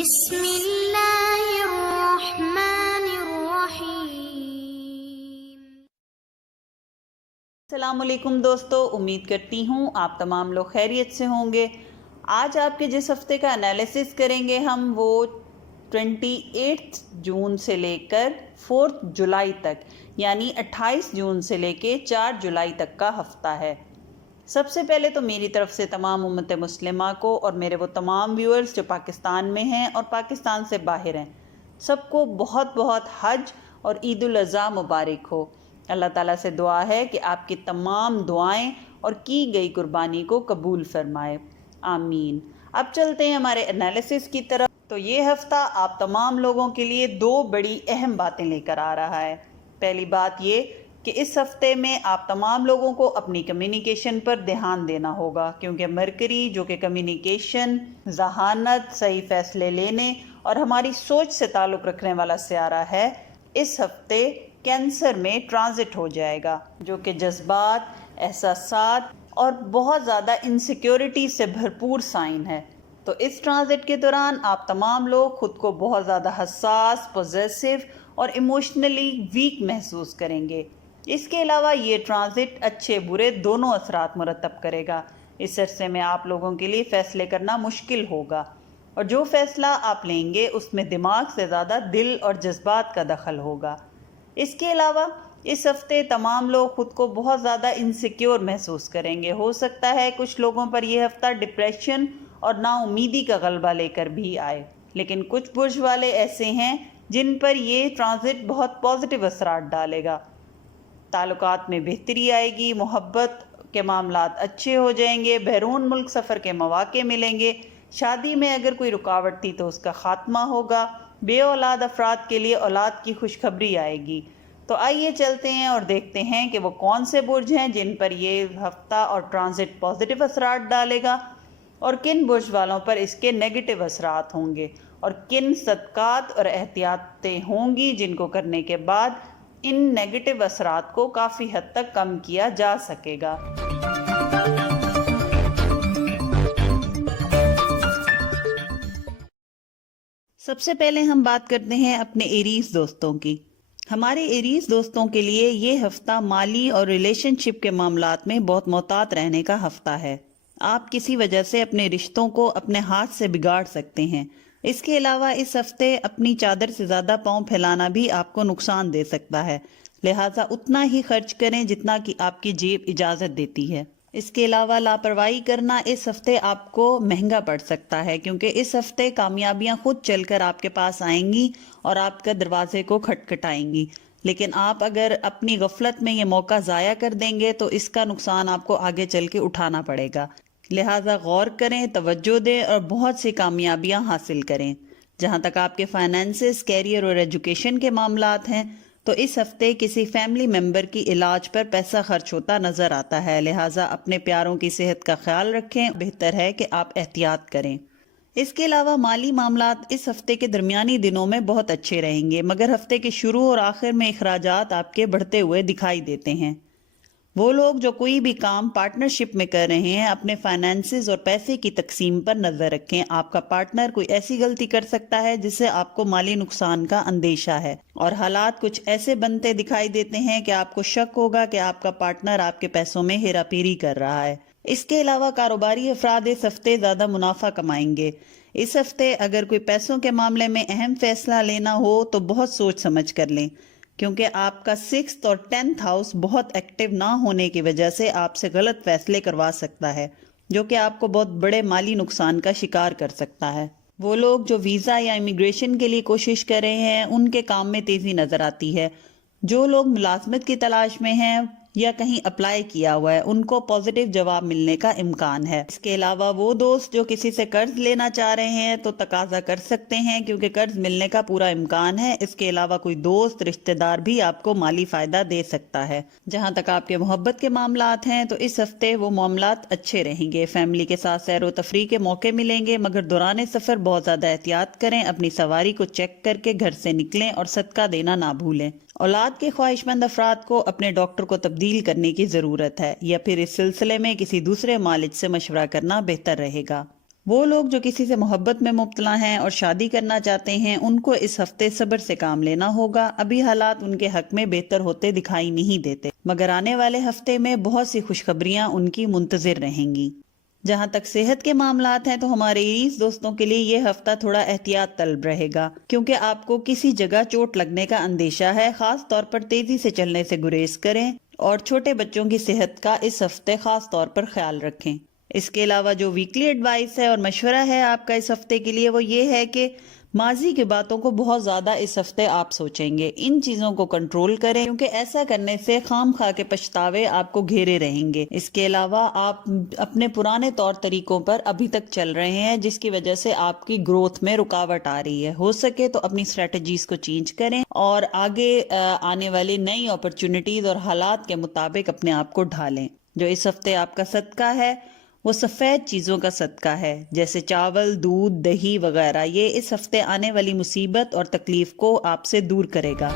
بسم اللہ الرحمن الرحیم۔ السلام علیکم دوستو، امید کرتی ہوں آپ تمام لوگ خیریت سے ہوں گے۔ آج آپ کے جس ہفتے کا انالیسس کریں گے ہم، وہ 28 جون سے لے کر 4 جولائی تک، یعنی 28 جون سے لے کے 4 جولائی تک کا ہفتہ ہے۔ سب سے پہلے تو میری طرف سے تمام امت مسلمہ کو اور میرے وہ تمام ویورز جو پاکستان میں ہیں اور پاکستان سے باہر ہیں، سب کو بہت بہت حج اور عید الاضحیٰ مبارک ہو۔ اللہ تعالیٰ سے دعا ہے کہ آپ کی تمام دعائیں اور کی گئی قربانی کو قبول فرمائے، آمین۔ اب چلتے ہیں ہمارے انالیسس کی طرف۔ تو یہ ہفتہ آپ تمام لوگوں کے لیے 2 بڑی اہم باتیں لے کر آ رہا ہے۔ پہلی بات یہ کہ اس ہفتے میں آپ تمام لوگوں کو اپنی کمیونیکیشن پر دھیان دینا ہوگا، کیونکہ مرکری جو کہ کمیونیکیشن، ذہانت، صحیح فیصلے لینے اور ہماری سوچ سے تعلق رکھنے والا سیارہ ہے، اس ہفتے کینسر میں ٹرانزٹ ہو جائے گا، جو کہ جذبات، احساسات اور بہت زیادہ انسیکیورٹی سے بھرپور سائن ہے۔ تو اس ٹرانزٹ کے دوران آپ تمام لوگ خود کو بہت زیادہ حساس، پوزیسو اور ایموشنلی ویک محسوس کریں گے۔ اس کے علاوہ یہ ٹرانزٹ اچھے برے دونوں اثرات مرتب کرے گا۔ اس عرصے میں آپ لوگوں کے لیے فیصلے کرنا مشکل ہوگا، اور جو فیصلہ آپ لیں گے اس میں دماغ سے زیادہ دل اور جذبات کا دخل ہوگا۔ اس کے علاوہ اس ہفتے تمام لوگ خود کو بہت زیادہ انسیکیور محسوس کریں گے۔ ہو سکتا ہے کچھ لوگوں پر یہ ہفتہ ڈپریشن اور نا امیدی کا غلبہ لے کر بھی آئے، لیکن کچھ برج والے ایسے ہیں جن پر یہ ٹرانزٹ بہت پازیٹیو اثرات ڈالے گا۔ تعلقات میں بہتری آئے گی، محبت کے معاملات اچھے ہو جائیں گے، بیرون ملک سفر کے مواقع ملیں گے، شادی میں اگر کوئی رکاوٹ تھی تو اس کا خاتمہ ہوگا، بے اولاد افراد کے لیے اولاد کی خوشخبری آئے گی۔ تو آئیے چلتے ہیں اور دیکھتے ہیں کہ وہ کون سے برج ہیں جن پر یہ ہفتہ اور ٹرانزٹ پازیٹیو اثرات ڈالے گا، اور کن برج والوں پر اس کے نیگیٹو اثرات ہوں گے، اور کن صدقات اور احتیاطیں ہوں گی جن کو کرنے کے بعد ان نیگیٹو اثرات کو کافی حد تک کم کیا جا سکے گا۔ سب سے پہلے ہم بات کرتے ہیں اپنے ایریز دوستوں کی۔ ہمارے ایریز دوستوں کے لیے یہ ہفتہ مالی اور ریلیشن شپ کے معاملات میں بہت محتاط رہنے کا ہفتہ ہے۔ آپ کسی وجہ سے اپنے رشتوں کو اپنے ہاتھ سے بگاڑ سکتے ہیں۔ اس کے علاوہ اس ہفتے اپنی چادر سے زیادہ پاؤں پھیلانا بھی آپ کو نقصان دے سکتا ہے، لہٰذا اتنا ہی خرچ کریں جتنا کہ آپ کی جیب اجازت دیتی ہے۔ اس کے علاوہ لاپرواہی کرنا اس ہفتے آپ کو مہنگا پڑ سکتا ہے، کیونکہ اس ہفتے کامیابیاں خود چل کر آپ کے پاس آئیں گی اور آپ کے دروازے کو کھٹکھٹائیں گی، لیکن آپ اگر اپنی غفلت میں یہ موقع ضائع کر دیں گے تو اس کا نقصان آپ کو آگے چل کے اٹھانا پڑے گا۔ لہٰذا غور کریں، توجہ دیں اور بہت سی کامیابیاں حاصل کریں۔ جہاں تک آپ کے فائنینسز، کیریئر اور ایجوکیشن کے معاملات ہیں، تو اس ہفتے کسی فیملی ممبر کی علاج پر پیسہ خرچ ہوتا نظر آتا ہے، لہٰذا اپنے پیاروں کی صحت کا خیال رکھیں، بہتر ہے کہ آپ احتیاط کریں۔ اس کے علاوہ مالی معاملات اس ہفتے کے درمیانی دنوں میں بہت اچھے رہیں گے، مگر ہفتے کے شروع اور آخر میں اخراجات آپ کے بڑھتے ہوئے دکھائی دیتے ہیں۔ وہ لوگ جو کوئی بھی کام پارٹنرشپ میں کر رہے ہیں، اپنے فائنینسز اور پیسے کی تقسیم پر نظر رکھیں۔ آپ کا پارٹنر کوئی ایسی غلطی کر سکتا ہے جس سے آپ کو مالی نقصان کا اندیشہ ہے، اور حالات کچھ ایسے بنتے دکھائی دیتے ہیں کہ آپ کو شک ہوگا کہ آپ کا پارٹنر آپ کے پیسوں میں ہیرا پھیری کر رہا ہے۔ اس کے علاوہ کاروباری افراد اس ہفتے زیادہ منافع کمائیں گے۔ اس ہفتے اگر کوئی پیسوں کے معاملے میں اہم فیصلہ لینا ہو تو بہت سوچ سمجھ کر لیں، کیونکہ آپ کا 6th اور 10th ہاؤس بہت ایکٹیو نہ ہونے کی وجہ سے آپ سے غلط فیصلے کروا سکتا ہے، جو کہ آپ کو بہت بڑے مالی نقصان کا شکار کر سکتا ہے۔ وہ لوگ جو ویزا یا امیگریشن کے لیے کوشش کر رہے ہیں، ان کے کام میں تیزی نظر آتی ہے۔ جو لوگ ملازمت کی تلاش میں ہیں یا کہیں اپلائی کیا ہوا ہے، ان کو پازیٹیو جواب ملنے کا امکان ہے۔ اس کے علاوہ وہ دوست جو کسی سے قرض لینا چاہ رہے ہیں تو تقاضا کر سکتے ہیں، کیونکہ قرض ملنے کا پورا امکان ہے۔ اس کے علاوہ کوئی دوست، رشتہ دار بھی آپ کو مالی فائدہ دے سکتا ہے۔ جہاں تک آپ کے محبت کے معاملات ہیں تو اس ہفتے وہ معاملات اچھے رہیں گے۔ فیملی کے ساتھ سیر و تفریح کے موقع ملیں گے، مگر دوران سفر بہت زیادہ احتیاط کریں، اپنی سواری کو چیک کر کے گھر سے نکلیں اور صدقہ دینا نہ بھولیں۔ اولاد کے خواہش مند افراد کو اپنے ڈاکٹر کو تبدیل کرنے کی ضرورت ہے، یا پھر اس سلسلے میں کسی دوسرے معالج سے مشورہ کرنا بہتر رہے گا۔ وہ لوگ جو کسی سے محبت میں مبتلا ہیں اور شادی کرنا چاہتے ہیں، ان کو اس ہفتے صبر سے کام لینا ہوگا۔ ابھی حالات ان کے حق میں بہتر ہوتے دکھائی نہیں دیتے، مگر آنے والے ہفتے میں بہت سی خوشخبریاں ان کی منتظر رہیں گی۔ جہاں تک صحت کے معاملات ہیں تو ہمارے ایریز دوستوں کے لیے یہ ہفتہ تھوڑا احتیاط طلب رہے گا، کیونکہ آپ کو کسی جگہ چوٹ لگنے کا اندیشہ ہے۔ خاص طور پر تیزی سے چلنے سے گریز کریں اور چھوٹے بچوں کی صحت کا اس ہفتے خاص طور پر خیال رکھیں۔ اس کے علاوہ جو ویکلی ایڈوائس ہے اور مشورہ ہے آپ کا اس ہفتے کے لیے، وہ یہ ہے کہ ماضی کی باتوں کو بہت زیادہ اس ہفتے آپ سوچیں گے۔ ان چیزوں کو کنٹرول کریں، کیونکہ ایسا کرنے سے خام خواہ کے پچھتاوے آپ کو گھیرے رہیں گے۔ اس کے علاوہ آپ اپنے پرانے طور طریقوں پر ابھی تک چل رہے ہیں، جس کی وجہ سے آپ کی گروتھ میں رکاوٹ آ رہی ہے۔ ہو سکے تو اپنی اسٹریٹجیز کو چینج کریں اور آگے آنے والی نئی اپرچونٹیز اور حالات کے مطابق اپنے آپ کو ڈھالیں۔ جو اس ہفتے آپ کا صدقہ ہے وہ سفید چیزوں کا صدقہ ہے، جیسے چاول، دودھ، دہی وغیرہ۔ یہ اس ہفتے آنے والی مصیبت اور تکلیف کو آپ سے دور کرے گا۔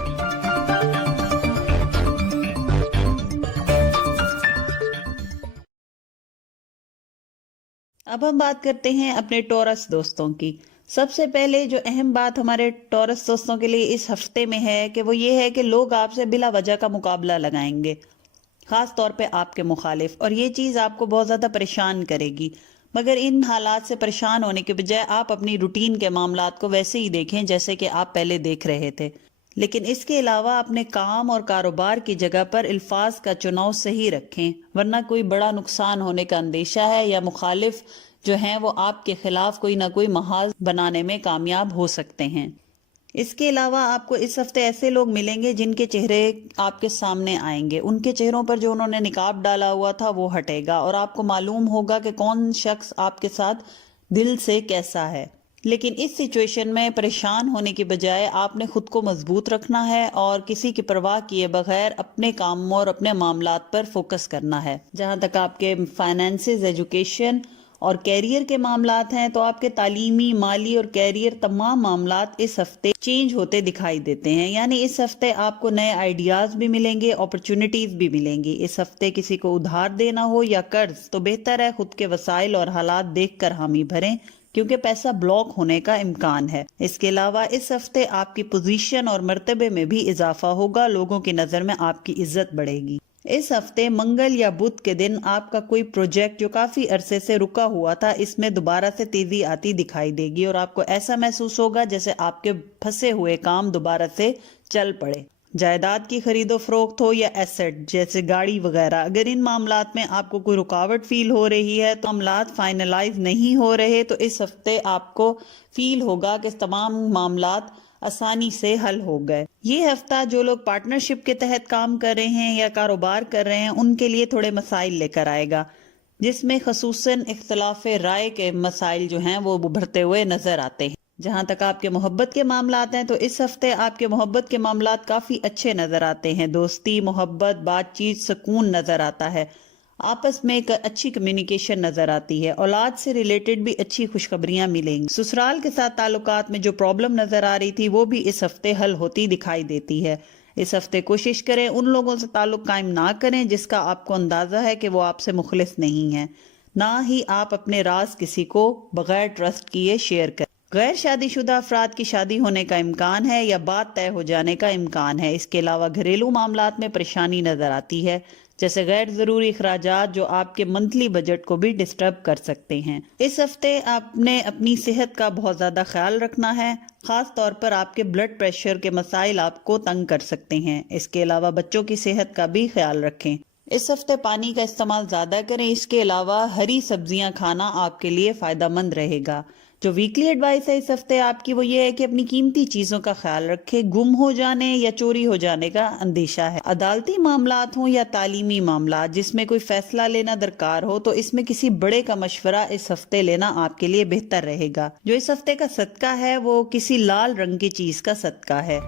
اب ہم بات کرتے ہیں اپنے ٹورس دوستوں کی۔ سب سے پہلے جو اہم بات ہمارے ٹورس دوستوں کے لیے اس ہفتے میں ہے کہ وہ یہ ہے کہ لوگ آپ سے بلا وجہ کا مقابلہ لگائیں گے، خاص طور پہ آپ کے مخالف، اور یہ چیز آپ کو بہت زیادہ پریشان کرے گی۔ مگر ان حالات سے پریشان ہونے کے بجائے آپ اپنی روٹین کے معاملات کو ویسے ہی دیکھیں جیسے کہ آپ پہلے دیکھ رہے تھے۔ لیکن اس کے علاوہ اپنے کام اور کاروبار کی جگہ پر الفاظ کا چناؤ صحیح رکھیں، ورنہ کوئی بڑا نقصان ہونے کا اندیشہ ہے، یا مخالف جو ہیں وہ آپ کے خلاف کوئی نہ کوئی محاذ بنانے میں کامیاب ہو سکتے ہیں۔ اس کے علاوہ آپ کو اس ہفتے ایسے لوگ ملیں گے جن کے چہرے آپ کے سامنے آئیں گے۔ ان کے چہروں پر جو انہوں نے نقاب ڈالا ہوا تھا وہ ہٹے گا، اور آپ کو معلوم ہوگا کہ کون شخص آپ کے ساتھ دل سے کیسا ہے۔ لیکن اس سچویشن میں پریشان ہونے کی بجائے آپ نے خود کو مضبوط رکھنا ہے اور کسی کی پرواہ کیے بغیر اپنے کاموں اور اپنے معاملات پر فوکس کرنا ہے۔ جہاں تک آپ کے فائنینسز، ایجوکیشن اور کیریئر کے معاملات ہیں تو آپ کے تعلیمی، مالی اور کیریئر تمام معاملات اس ہفتے چینج ہوتے دکھائی دیتے ہیں۔ یعنی اس ہفتے آپ کو نئے آئیڈیاز بھی ملیں گے، اپرچونٹیز بھی ملیں گی۔ اس ہفتے کسی کو ادھار دینا ہو یا قرض تو بہتر ہے خود کے وسائل اور حالات دیکھ کر حامی بھریں، کیونکہ پیسہ بلاک ہونے کا امکان ہے۔ اس کے علاوہ اس ہفتے آپ کی پوزیشن اور مرتبے میں بھی اضافہ ہوگا، لوگوں کی نظر میں آپ کی عزت بڑھے گی۔ اس ہفتے منگل یا بدھ کے دن آپ کا کوئی پروجیکٹ جو کافی عرصے سے رکا ہوا تھا، اس میں دوبارہ سے تیزی آتی دکھائی دے گی، اور آپ کو ایسا محسوس ہوگا جیسے آپ کے پھنسے ہوئے کام دوبارہ سے چل پڑے۔ جائیداد کی خرید و فروخت ہو یا ایسٹ جیسے گاڑی وغیرہ، اگر ان معاملات میں آپ کو کوئی رکاوٹ فیل ہو رہی ہے، تو معاملات فائنلائز نہیں ہو رہے، تو اس ہفتے آپ کو فیل ہوگا کہ تمام معاملات آسانی سے حل ہو گئے۔ یہ ہفتہ جو لوگ پارٹنرشپ کے تحت کام کر رہے ہیں یا کاروبار کر رہے ہیں، ان کے لیے تھوڑے مسائل لے کر آئے گا، جس میں خصوصاً اختلاف رائے کے مسائل جو ہیں وہ ابھرتے ہوئے نظر آتے ہیں۔ جہاں تک آپ کے محبت کے معاملات ہیں تو اس ہفتے آپ کے محبت کے معاملات کافی اچھے نظر آتے ہیں۔ دوستی، محبت، بات چیت، سکون نظر آتا ہے، آپس میں ایک اچھی کمیونیکیشن نظر آتی ہے، اولاد سے ریلیٹڈ بھی اچھی خوشخبریاں ملیں گی۔ سسرال کے ساتھ تعلقات میں جو پرابلم نظر آ رہی تھی وہ بھی اس ہفتے حل ہوتی دکھائی دیتی ہے۔ اس ہفتے کوشش کریں ان لوگوں سے تعلق قائم نہ کریں جس کا آپ کو اندازہ ہے کہ وہ آپ سے مخلص نہیں ہیں، نہ ہی آپ اپنے راز کسی کو بغیر ٹرسٹ کیے شیئر کریں۔ غیر شادی شدہ افراد کی شادی ہونے کا امکان ہے یا بات طے ہو جانے کا امکان ہے۔ اس کے علاوہ گھریلو معاملات میں پریشانی نظر آتی ہے، جیسے غیر ضروری اخراجات جو آپ کے منتھلی بجٹ کو بھی ڈسٹرب کر سکتے ہیں۔ اس ہفتے آپ نے اپنی صحت کا بہت زیادہ خیال رکھنا ہے، خاص طور پر آپ کے بلڈ پریشر کے مسائل آپ کو تنگ کر سکتے ہیں۔ اس کے علاوہ بچوں کی صحت کا بھی خیال رکھیں۔ اس ہفتے پانی کا استعمال زیادہ کریں۔ اس کے علاوہ ہری سبزیاں کھانا آپ کے لیے فائدہ مند رہے گا۔ جو ویکلی ایڈوائس ہے اس ہفتے آپ کی وہ یہ ہے کہ اپنی قیمتی چیزوں کا خیال رکھے، گم ہو جانے یا چوری ہو جانے کا اندیشہ ہے۔ عدالتی معاملات ہوں یا تعلیمی معاملات جس میں کوئی فیصلہ لینا درکار ہو تو اس میں کسی بڑے کا مشورہ اس ہفتے لینا آپ کے لیے بہتر رہے گا۔ جو اس ہفتے کا صدقہ ہے وہ کسی لال رنگ کی چیز کا صدقہ ہے۔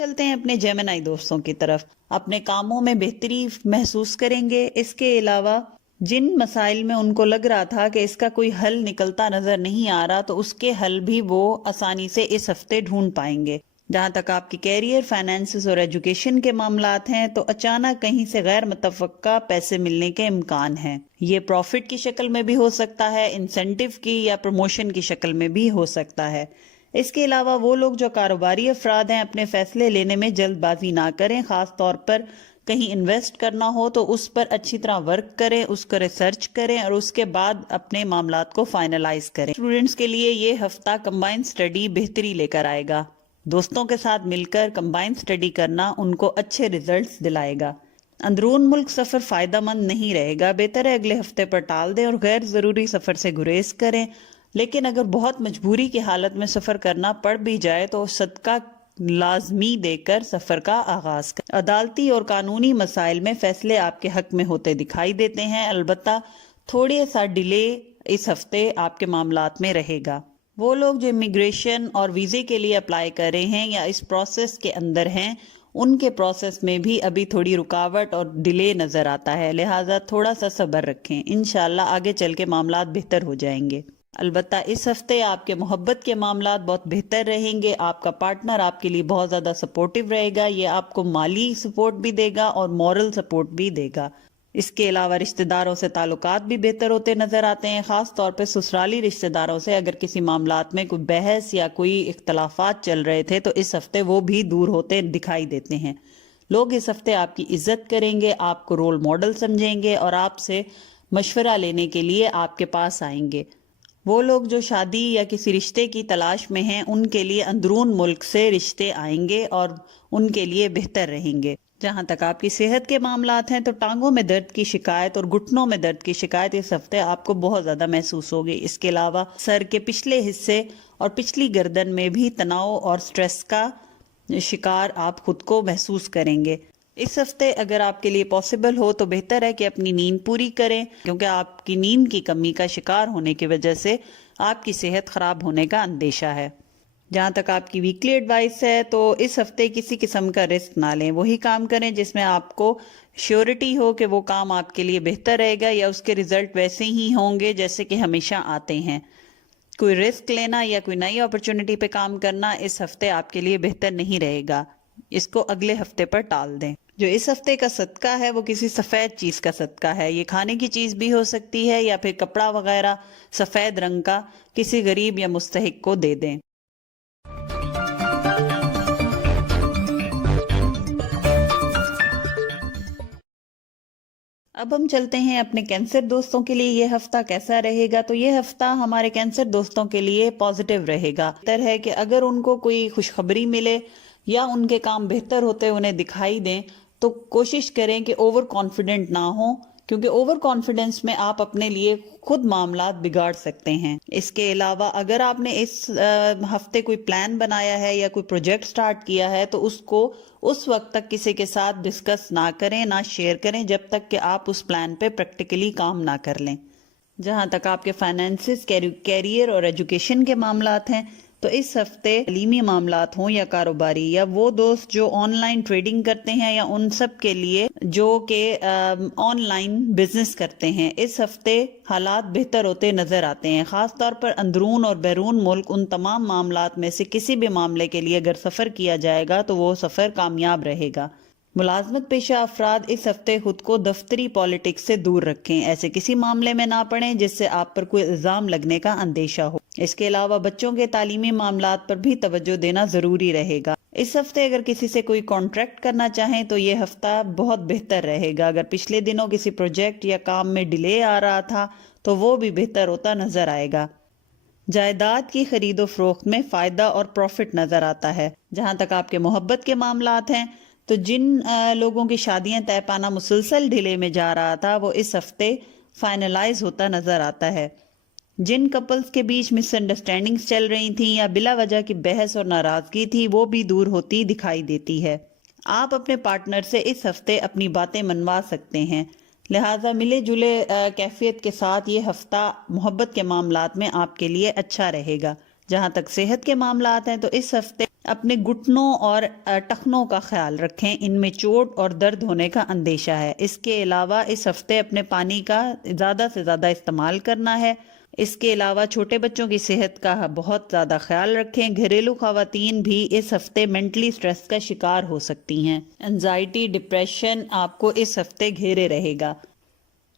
چلتے ہیں اپنے جیمنائی دوستوں کی طرف۔ اپنے کاموں میں بہتری محسوس کریں گے۔ اس کے علاوہ جن مسائل میں ان کو لگ رہا تھا کہ اس کا کوئی حل نکلتا نظر نہیں آ رہا، تو اس کے حل بھی وہ آسانی سے اس ہفتے ڈھونڈ پائیں گے۔ جہاں تک آپ کی کیریئر، فائنینسز اور ایجوکیشن کے معاملات ہیں تو اچانک کہیں سے غیر متوقع پیسے ملنے کے امکان ہیں. یہ پروفٹ کی شکل میں بھی ہو سکتا ہے، انسینٹیو کی یا پروموشن کی شکل میں بھی ہو سکتا ہے. اس کے علاوہ وہ لوگ جو کاروباری افراد ہیں اپنے فیصلے لینے میں جلد بازی نہ کریں. خاص طور پر کہیں انویسٹ کرنا ہو تو اس پر اچھی طرح ورک کریں، اس کو ریسرچ کریں اور اس کے بعد اپنے معاملات کو فائنلائز کریں. اسٹوڈنٹس کے لیے یہ ہفتہ کمبائن اسٹڈی بہتری لے کر آئے گا. دوستوں کے ساتھ مل کر کمبائن اسٹڈی کرنا ان کو اچھے ریزلٹس دلائے گا. اندرون ملک سفر فائدہ مند نہیں رہے گا. بہتر ہے اگلے ہفتے پر ٹال دیں اور غیر ضروری سفر سے گریز کریں. لیکن اگر بہت مجبوری کی حالت میں سفر کرنا پڑ بھی جائے تو صدقہ لازمی دے کر سفر کا آغاز کریں. عدالتی اور قانونی مسائل میں فیصلے آپ کے حق میں ہوتے دکھائی دیتے ہیں. البتہ تھوڑے سا ڈیلے اس ہفتے آپ کے معاملات میں رہے گا. وہ لوگ جو امیگریشن اور ویزے کے لیے اپلائی کر رہے ہیں یا اس پروسیس کے اندر ہیں، ان کے پروسیس میں بھی ابھی تھوڑی رکاوٹ اور ڈیلے نظر آتا ہے. لہٰذا تھوڑا سا صبر رکھیں. انشاءاللہ آگے چل کے معاملات بہتر ہو جائیں گے. البتہ اس ہفتے آپ کے محبت کے معاملات بہت بہتر رہیں گے. آپ کا پارٹنر آپ کے لیے بہت زیادہ سپورٹیو رہے گا. یہ آپ کو مالی سپورٹ بھی دے گا اور مورل سپورٹ بھی دے گا. اس کے علاوہ رشتہ داروں سے تعلقات بھی بہتر ہوتے نظر آتے ہیں. خاص طور پہ سسرالی رشتہ داروں سے اگر کسی معاملات میں کوئی بحث یا کوئی اختلافات چل رہے تھے تو اس ہفتے وہ بھی دور ہوتے دکھائی دیتے ہیں. لوگ اس ہفتے آپ کی عزت کریں گے، آپ کو رول ماڈل سمجھیں گے اور آپ سے مشورہ لینے کے لیے آپ کے پاس آئیں گے. وہ لوگ جو شادی یا کسی رشتے کی تلاش میں ہیں ان کے لیے اندرون ملک سے رشتے آئیں گے اور ان کے لیے بہتر رہیں گے. جہاں تک آپ کی صحت کے معاملات ہیں تو ٹانگوں میں درد کی شکایت اور گھٹنوں میں درد کی شکایت اس ہفتے آپ کو بہت زیادہ محسوس ہوگی. اس کے علاوہ سر کے پچھلے حصے اور پچھلی گردن میں بھی تناؤ اور سٹریس کا شکار آپ خود کو محسوس کریں گے. اس ہفتے اگر آپ کے لیے پاسبل ہو تو بہتر ہے کہ اپنی نیند پوری کریں، کیونکہ آپ کی نیند کی کمی کا شکار ہونے کی وجہ سے آپ کی صحت خراب ہونے کا اندیشہ ہے. جہاں تک آپ کی ویکلی ایڈوائس ہے تو اس ہفتے کسی قسم کا رسک نہ لیں. وہی کام کریں جس میں آپ کو شیورٹی ہو کہ وہ کام آپ کے لیے بہتر رہے گا یا اس کے ریزلٹ ویسے ہی ہوں گے جیسے کہ ہمیشہ آتے ہیں. کوئی رسک لینا یا کوئی نئی اپرچونٹی پہ کام کرنا اس ہفتے آپ کے لیے بہتر نہیں رہے گا. اس کو اگلے ہفتے پر ٹال دیں. جو اس ہفتے کا صدقہ ہے وہ کسی سفید چیز کا صدقہ ہے. یہ کھانے کی چیز بھی ہو سکتی ہے یا پھر کپڑا وغیرہ سفید رنگ کا کسی غریب یا مستحق کو دے دیں. اب ہم چلتے ہیں اپنے کینسر دوستوں کے لیے یہ ہفتہ کیسا رہے گا. تو یہ ہفتہ ہمارے کینسر دوستوں کے لیے پازیٹیو رہے گا. بہتر ہے کہ اگر ان کو کوئی خوشخبری ملے یا ان کے کام بہتر ہوتے انہیں دکھائی دیں تو کوشش کریں کہ اوور کانفیڈنٹ نہ ہوں، کیونکہ اوور کانفیڈنس میں آپ اپنے لیے خود معاملات بگاڑ سکتے ہیں. اس کے علاوہ اگر آپ نے اس ہفتے کوئی پلان بنایا ہے یا کوئی پروجیکٹ سٹارٹ کیا ہے تو اس کو اس وقت تک کسی کے ساتھ ڈسکس نہ کریں، نہ شیئر کریں جب تک کہ آپ اس پلان پہ پریکٹیکلی کام نہ کر لیں. جہاں تک آپ کے فائنینسز، کیریئر اور ایجوکیشن کے معاملات ہیں تو اس ہفتے تعلیمی معاملات ہوں یا کاروباری یا وہ دوست جو آن لائن ٹریڈنگ کرتے ہیں یا ان سب کے لیے جو کہ آن لائن بزنس کرتے ہیں، اس ہفتے حالات بہتر ہوتے نظر آتے ہیں. خاص طور پر اندرون اور بیرون ملک ان تمام معاملات میں سے کسی بھی معاملے کے لیے اگر سفر کیا جائے گا تو وہ سفر کامیاب رہے گا. ملازمت پیشہ افراد اس ہفتے خود کو دفتری پالیٹکس سے دور رکھیں. ایسے کسی معاملے میں نہ پڑیں جس سے آپ پر کوئی الزام لگنے کا اندیشہ ہو. اس کے علاوہ بچوں کے تعلیمی معاملات پر بھی توجہ دینا ضروری رہے گا. اس ہفتے اگر کسی سے کوئی کانٹریکٹ کرنا چاہیں تو یہ ہفتہ بہت بہتر رہے گا. اگر پچھلے دنوں کسی پروجیکٹ یا کام میں ڈیلے آ رہا تھا تو وہ بھی بہتر ہوتا نظر آئے گا. جائیداد کی خرید و فروخت میں فائدہ اور پروفٹ نظر آتا ہے. جہاں تک آپ کے محبت کے معاملات ہیں تو جن لوگوں کی شادیاں طے پانا مسلسل ڈھیلے میں جا رہا تھا وہ اس ہفتے فائنلائز ہوتا نظر آتا ہے. جن کپلز کے بیچ مس انڈرسٹینڈنگز چل رہی تھیں یا بلا وجہ کی بحث اور ناراضگی تھی وہ بھی دور ہوتی دکھائی دیتی ہے. آپ اپنے پارٹنر سے اس ہفتے اپنی باتیں منوا سکتے ہیں. لہٰذا ملے جلے کیفیت کے ساتھ یہ ہفتہ محبت کے معاملات میں آپ کے لیے اچھا رہے گا. جہاں تک صحت کے معاملات ہیں تو اس ہفتے اپنے گھٹنوں اور ٹخنوں کا خیال رکھیں، ان میں چوٹ اور درد ہونے کا اندیشہ ہے. اس کے علاوہ اس ہفتے اپنے پانی کا زیادہ سے زیادہ استعمال کرنا ہے اس کے علاوہ چھوٹے بچوں کی صحت کا بہت زیادہ خیال رکھیں. گھریلو خواتین بھی اس ہفتے مینٹلی سٹریس کا شکار ہو سکتی ہیں. انزائٹی، ڈپریشن آپ کو اس ہفتے گھیرے رہے گا.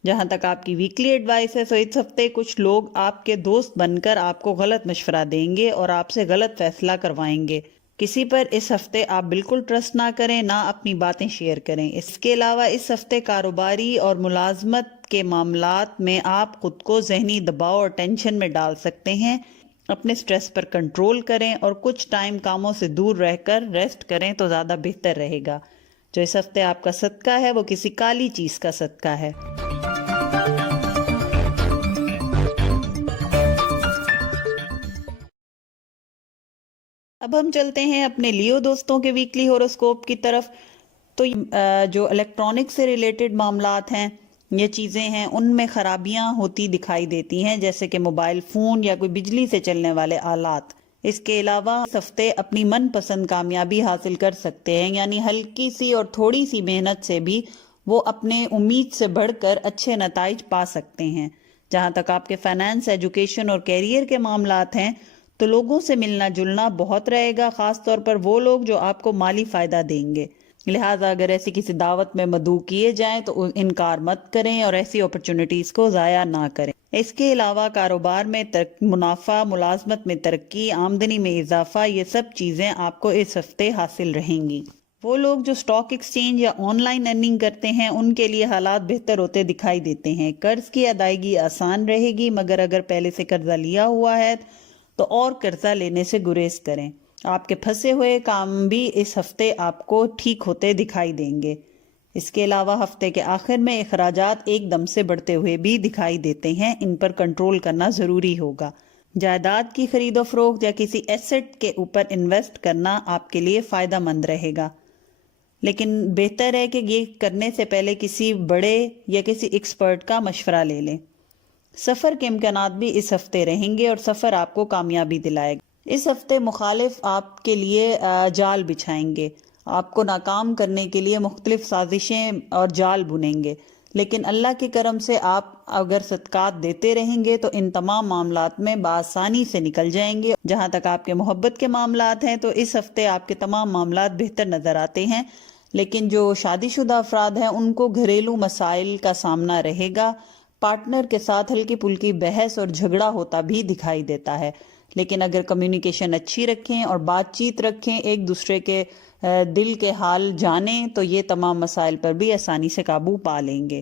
جہاں تک آپ کی ویکلی ایڈوائس ہے، اس ہفتے کچھ لوگ آپ کے دوست بن کر آپ کو غلط مشورہ دیں گے اور آپ سے غلط فیصلہ کروائیں گے. کسی پر اس ہفتے آپ بالکل ٹرسٹ نہ کریں، نہ اپنی باتیں شیئر کریں. اس کے علاوہ اس ہفتے کاروباری اور ملازمت کے معاملات میں آپ خود کو ذہنی دباؤ اور ٹینشن میں ڈال سکتے ہیں. اپنے سٹریس پر کنٹرول کریں اور کچھ ٹائم کاموں سے دور رہ کر ریسٹ کریں تو زیادہ بہتر رہے گا. جو اس ہفتے آپ کا صدقہ ہے وہ کسی کالی چیز کا صدقہ ہے. اب ہم چلتے ہیں اپنے لیو دوستوں کے ویکلی ہوروسکوپ کی طرف. تو جو الیکٹرانک سے ریلیٹڈ معاملات ہیں، یہ چیزیں ہیں، ان میں خرابیاں ہوتی دکھائی دیتی ہیں، جیسے کہ موبائل فون یا کوئی بجلی سے چلنے والے آلات. اس کے علاوہ اس ہفتے اپنی من پسند کامیابی حاصل کر سکتے ہیں، یعنی ہلکی سی اور تھوڑی سی محنت سے بھی وہ اپنے امید سے بڑھ کر اچھے نتائج پا سکتے ہیں. جہاں تک آپ کے فائنانس، ایجوکیشن اور کیریئر کے معاملات ہیں تو لوگوں سے ملنا جلنا بہت رہے گا، خاص طور پر وہ لوگ جو آپ کو مالی فائدہ دیں گے. لہٰذا اگر ایسی کسی دعوت میں مدعو کیے جائیں تو انکار مت کریں اور ایسی اپرچونٹیز کو ضائع نہ کریں. اس کے علاوہ کاروبار میں منافع، ملازمت میں ترقی، آمدنی میں اضافہ، یہ سب چیزیں آپ کو اس ہفتے حاصل رہیں گی. وہ لوگ جو سٹاک ایکسچینج یا آن لائن ارننگ کرتے ہیں ان کے لیے حالات بہتر ہوتے دکھائی دیتے ہیں. قرض کی ادائیگی آسان رہے گی، مگر اگر پہلے سے قرضہ لیا ہوا ہے تو اور قرضہ لینے سے گریز کریں. آپ کے پھنسے ہوئے کام بھی اس ہفتے آپ کو ٹھیک ہوتے دکھائی دیں گے. اس کے علاوہ ہفتے کے آخر میں اخراجات ایک دم سے بڑھتے ہوئے بھی دکھائی دیتے ہیں، ان پر کنٹرول کرنا ضروری ہوگا. جائیداد کی خرید و فروخت یا کسی ایسٹ کے اوپر انویسٹ کرنا آپ کے لیے فائدہ مند رہے گا، لیکن بہتر ہے کہ یہ کرنے سے پہلے کسی بڑے یا کسی ایکسپرٹ کا مشورہ لے لیں. سفر کے امکانات بھی اس ہفتے رہیں گے اور سفر آپ کو کامیابی دلائے گا. اس ہفتے مخالف آپ کے لیے جال بچھائیں گے، آپ کو ناکام کرنے کے لیے مختلف سازشیں اور جال بنیں گے، لیکن اللہ کے کرم سے آپ اگر صدقات دیتے رہیں گے تو ان تمام معاملات میں بآسانی سے نکل جائیں گے. جہاں تک آپ کے محبت کے معاملات ہیں تو اس ہفتے آپ کے تمام معاملات بہتر نظر آتے ہیں، لیکن جو شادی شدہ افراد ہیں ان کو گھریلو مسائل کا سامنا رہے گا. پارٹنر کے ساتھ ہلکی پھلکی بحث اور جھگڑا ہوتا بھی دکھائی دیتا ہے، لیکن اگر کمیونیکیشن اچھی رکھیں اور بات چیت رکھیں، ایک دوسرے کے دل کے حال جانیں تو یہ تمام مسائل پر بھی آسانی سے قابو پا لیں گے.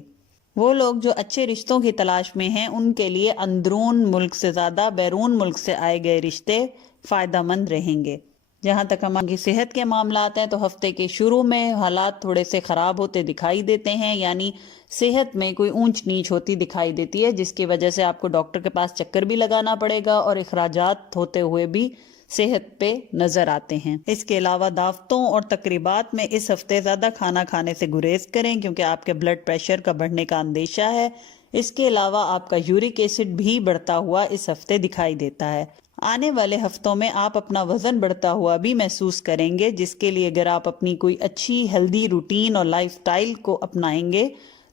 وہ لوگ جو اچھے رشتوں کی تلاش میں ہیں ان کے لیے اندرون ملک سے زیادہ بیرون ملک سے آئے گئے رشتے فائدہ مند رہیں گے. جہاں تک ہماری صحت کے معاملات ہیں تو ہفتے کے شروع میں حالات تھوڑے سے خراب ہوتے دکھائی دیتے ہیں، یعنی صحت میں کوئی اونچ نیچ ہوتی دکھائی دیتی ہے، جس کی وجہ سے آپ کو ڈاکٹر کے پاس چکر بھی لگانا پڑے گا اور اخراجات ہوتے ہوئے بھی صحت پہ نظر آتے ہیں. اس کے علاوہ دعوتوں اور تقریبات میں اس ہفتے زیادہ کھانا کھانے سے گریز کریں کیونکہ آپ کے بلڈ پریشر کا بڑھنے کا اندیشہ ہے. اس کے علاوہ آپ کا یورک ایسڈ بھی بڑھتا ہوا اس ہفتے دکھائی دیتا ہے. آنے والے ہفتوں میں آپ اپنا وزن بڑھتا ہوا بھی محسوس کریں گے، جس کے لیے اگر آپ اپنی کوئی اچھی ہیلدی روٹین اور لائف سٹائل کو اپنائیں گے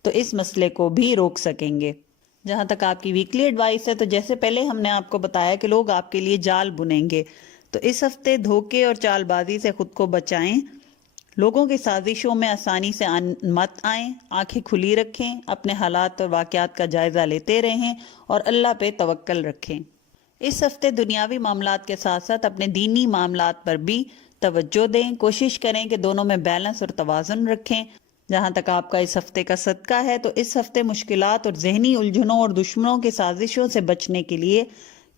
تو اس مسئلے کو بھی روک سکیں گے. جہاں تک آپ کی ویکلی ایڈوائس ہے تو جیسے پہلے ہم نے آپ کو بتایا کہ لوگ آپ کے لیے جال بنیں گے، تو اس ہفتے دھوکے اور چال بازی سے خود کو بچائیں. لوگوں کی سازشوں میں آسانی سے مت آئیں، آنکھیں کھلی رکھیں، اپنے حالات اور واقعات کا جائزہ لیتے رہیں اور اللہ پہ توکل رکھیں. اس ہفتے دنیاوی معاملات کے ساتھ ساتھ اپنے دینی معاملات پر بھی توجہ دیں. کوشش کریں کہ دونوں میں بیلنس اور توازن رکھیں. جہاں تک آپ کا اس ہفتے کا صدقہ ہے تو اس ہفتے مشکلات اور ذہنی الجھنوں اور دشمنوں کی سازشوں سے بچنے کے لیے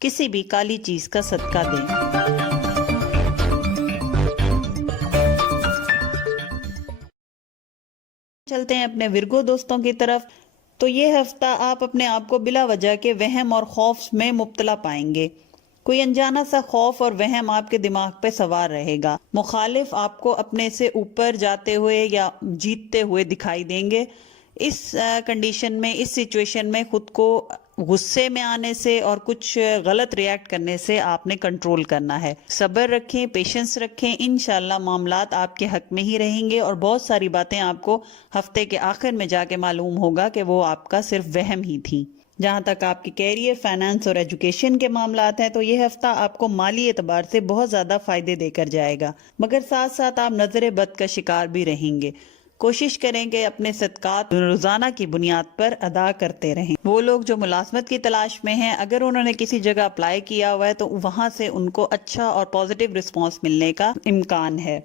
کسی بھی کالی چیز کا صدقہ دیں. چلتے ہیں اپنے ورگو دوستوں کی طرف. تو یہ ہفتہ آپ اپنے آپ کو بلا وجہ کے وہم اور خوف میں مبتلا پائیں گے. کوئی انجانا سا خوف اور وہم آپ کے دماغ پہ سوار رہے گا. مخالف آپ کو اپنے سے اوپر جاتے ہوئے یا جیتتے ہوئے دکھائی دیں گے. اس کنڈیشن میں، اس سچویشن میں خود کو غصے میں آنے سے اور کچھ غلط ریاکٹ کرنے سے آپ نے کنٹرول کرنا ہے. صبر رکھیں، پیشنس رکھیں، انشاءاللہ معاملات آپ کے حق میں ہی رہیں گے اور بہت ساری باتیں آپ کو ہفتے کے آخر میں جا کے معلوم ہوگا کہ وہ آپ کا صرف وہم ہی تھی. جہاں تک آپ کے کیریئر، فائنانس اور ایجوکیشن کے معاملات ہیں تو یہ ہفتہ آپ کو مالی اعتبار سے بہت زیادہ فائدے دے کر جائے گا، مگر ساتھ ساتھ آپ نظر بد کا شکار بھی رہیں گے۔ کوشش کریں کہ اپنے صدقات روزانہ کی بنیاد پر ادا کرتے رہیں۔ وہ لوگ جو ملازمت کی تلاش میں ہیں، اگر انہوں نے کسی جگہ اپلائی کیا ہوا ہے تو وہاں سے ان کو اچھا اور پازیٹیو رسپانس ملنے کا امکان ہے۔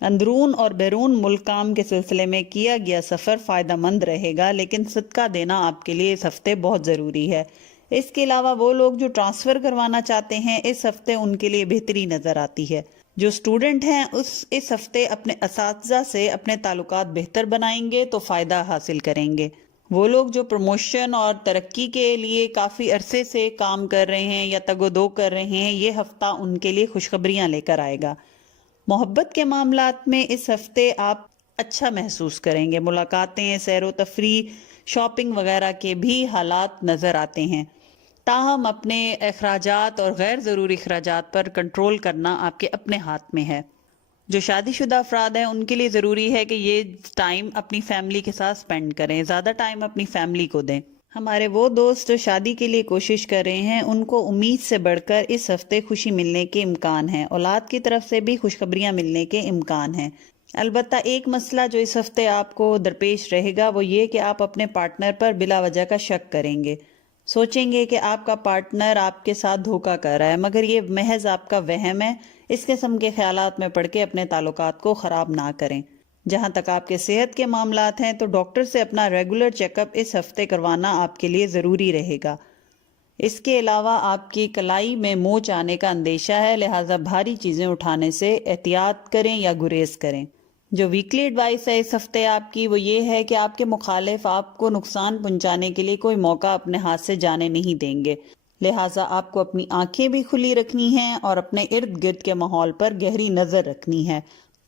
اندرون اور بیرون ملک کام کے سلسلے میں کیا گیا سفر فائدہ مند رہے گا، لیکن صدقہ دینا آپ کے لیے اس ہفتے بہت ضروری ہے۔ اس کے علاوہ وہ لوگ جو ٹرانسفر کروانا چاہتے ہیں، اس ہفتے ان کے لیے بہتری نظر آتی ہے۔ جو اسٹوڈنٹ ہیں اس ہفتے اپنے اساتذہ سے اپنے تعلقات بہتر بنائیں گے تو فائدہ حاصل کریں گے۔ وہ لوگ جو پروموشن اور ترقی کے لیے کافی عرصے سے کام کر رہے ہیں یا تگ و دو کر رہے ہیں، یہ ہفتہ ان کے لیے خوشخبریاں لے کر آئے گا۔ محبت کے معاملات میں اس ہفتے آپ اچھا محسوس کریں گے۔ ملاقاتیں، سیر و تفریح، شاپنگ وغیرہ کے بھی حالات نظر آتے ہیں۔ تاہم اپنے اخراجات اور غیر ضروری اخراجات پر کنٹرول کرنا آپ کے اپنے ہاتھ میں ہے۔ جو شادی شدہ افراد ہیں ان کے لیے ضروری ہے کہ یہ ٹائم اپنی فیملی کے ساتھ سپینڈ کریں، زیادہ ٹائم اپنی فیملی کو دیں۔ ہمارے وہ دوست جو شادی کے لیے کوشش کر رہے ہیں، ان کو امید سے بڑھ کر اس ہفتے خوشی ملنے کے امکان ہیں۔ اولاد کی طرف سے بھی خوشخبریاں ملنے کے امکان ہیں۔ البتہ ایک مسئلہ جو اس ہفتے آپ کو درپیش رہے گا وہ یہ کہ آپ اپنے پارٹنر پر بلا وجہ کا شک کریں گے۔ سوچیں گے کہ آپ کا پارٹنر آپ کے ساتھ دھوکہ کر رہا ہے، مگر یہ محض آپ کا وہم ہے۔ اس قسم کے خیالات میں پڑھ کے اپنے تعلقات کو خراب نہ کریں۔ جہاں تک آپ کے صحت کے معاملات ہیں تو ڈاکٹر سے اپنا ریگولر چیک اپ اس ہفتے کروانا آپ کے لیے ضروری رہے گا۔ اس کے علاوہ آپ کی کلائی میں موچ آنے کا اندیشہ ہے، لہٰذا بھاری چیزیں اٹھانے سے احتیاط کریں یا گریز کریں۔ جو ویکلی ایڈوائس ہے اس ہفتے آپ کی وہ یہ ہے کہ آپ کے مخالف آپ کو نقصان پہنچانے کے لیے کوئی موقع اپنے ہاتھ سے جانے نہیں دیں گے، لہٰذا آپ کو اپنی آنکھیں بھی کھلی رکھنی ہیں اور اپنے ارد گرد کے ماحول پر گہری نظر رکھنی ہے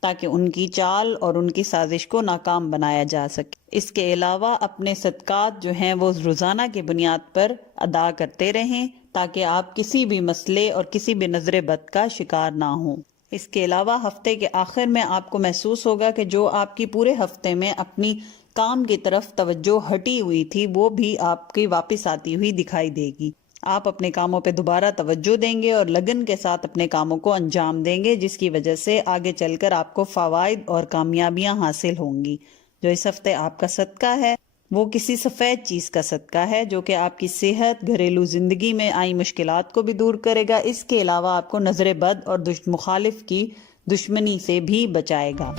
تاکہ ان کی چال اور ان کی سازش کو ناکام بنایا جا سکے۔ اس کے علاوہ اپنے صدقات جو ہیں وہ روزانہ کی بنیاد پر ادا کرتے رہیں تاکہ آپ کسی بھی مسئلے اور کسی بھی نظر بد کا شکار نہ ہوں۔ اس کے علاوہ ہفتے کے آخر میں آپ کو محسوس ہوگا کہ جو آپ کی پورے ہفتے میں اپنی کام کی طرف توجہ ہٹی ہوئی تھی وہ بھی آپ کی واپس آتی ہوئی دکھائی دے گی۔ آپ اپنے کاموں پہ دوبارہ توجہ دیں گے اور لگن کے ساتھ اپنے کاموں کو انجام دیں گے، جس کی وجہ سے آگے چل کر آپ کو فوائد اور کامیابیاں حاصل ہوں گی۔ جو اس ہفتے آپ کا صدقہ ہے وہ کسی سفید چیز کا صدقہ ہے جو کہ آپ کی صحت، گھریلو زندگی میں آئی مشکلات کو بھی دور کرے گا۔ اس کے علاوہ آپ کو نظر بد اور مخالف کی دشمنی سے بھی بچائے گا۔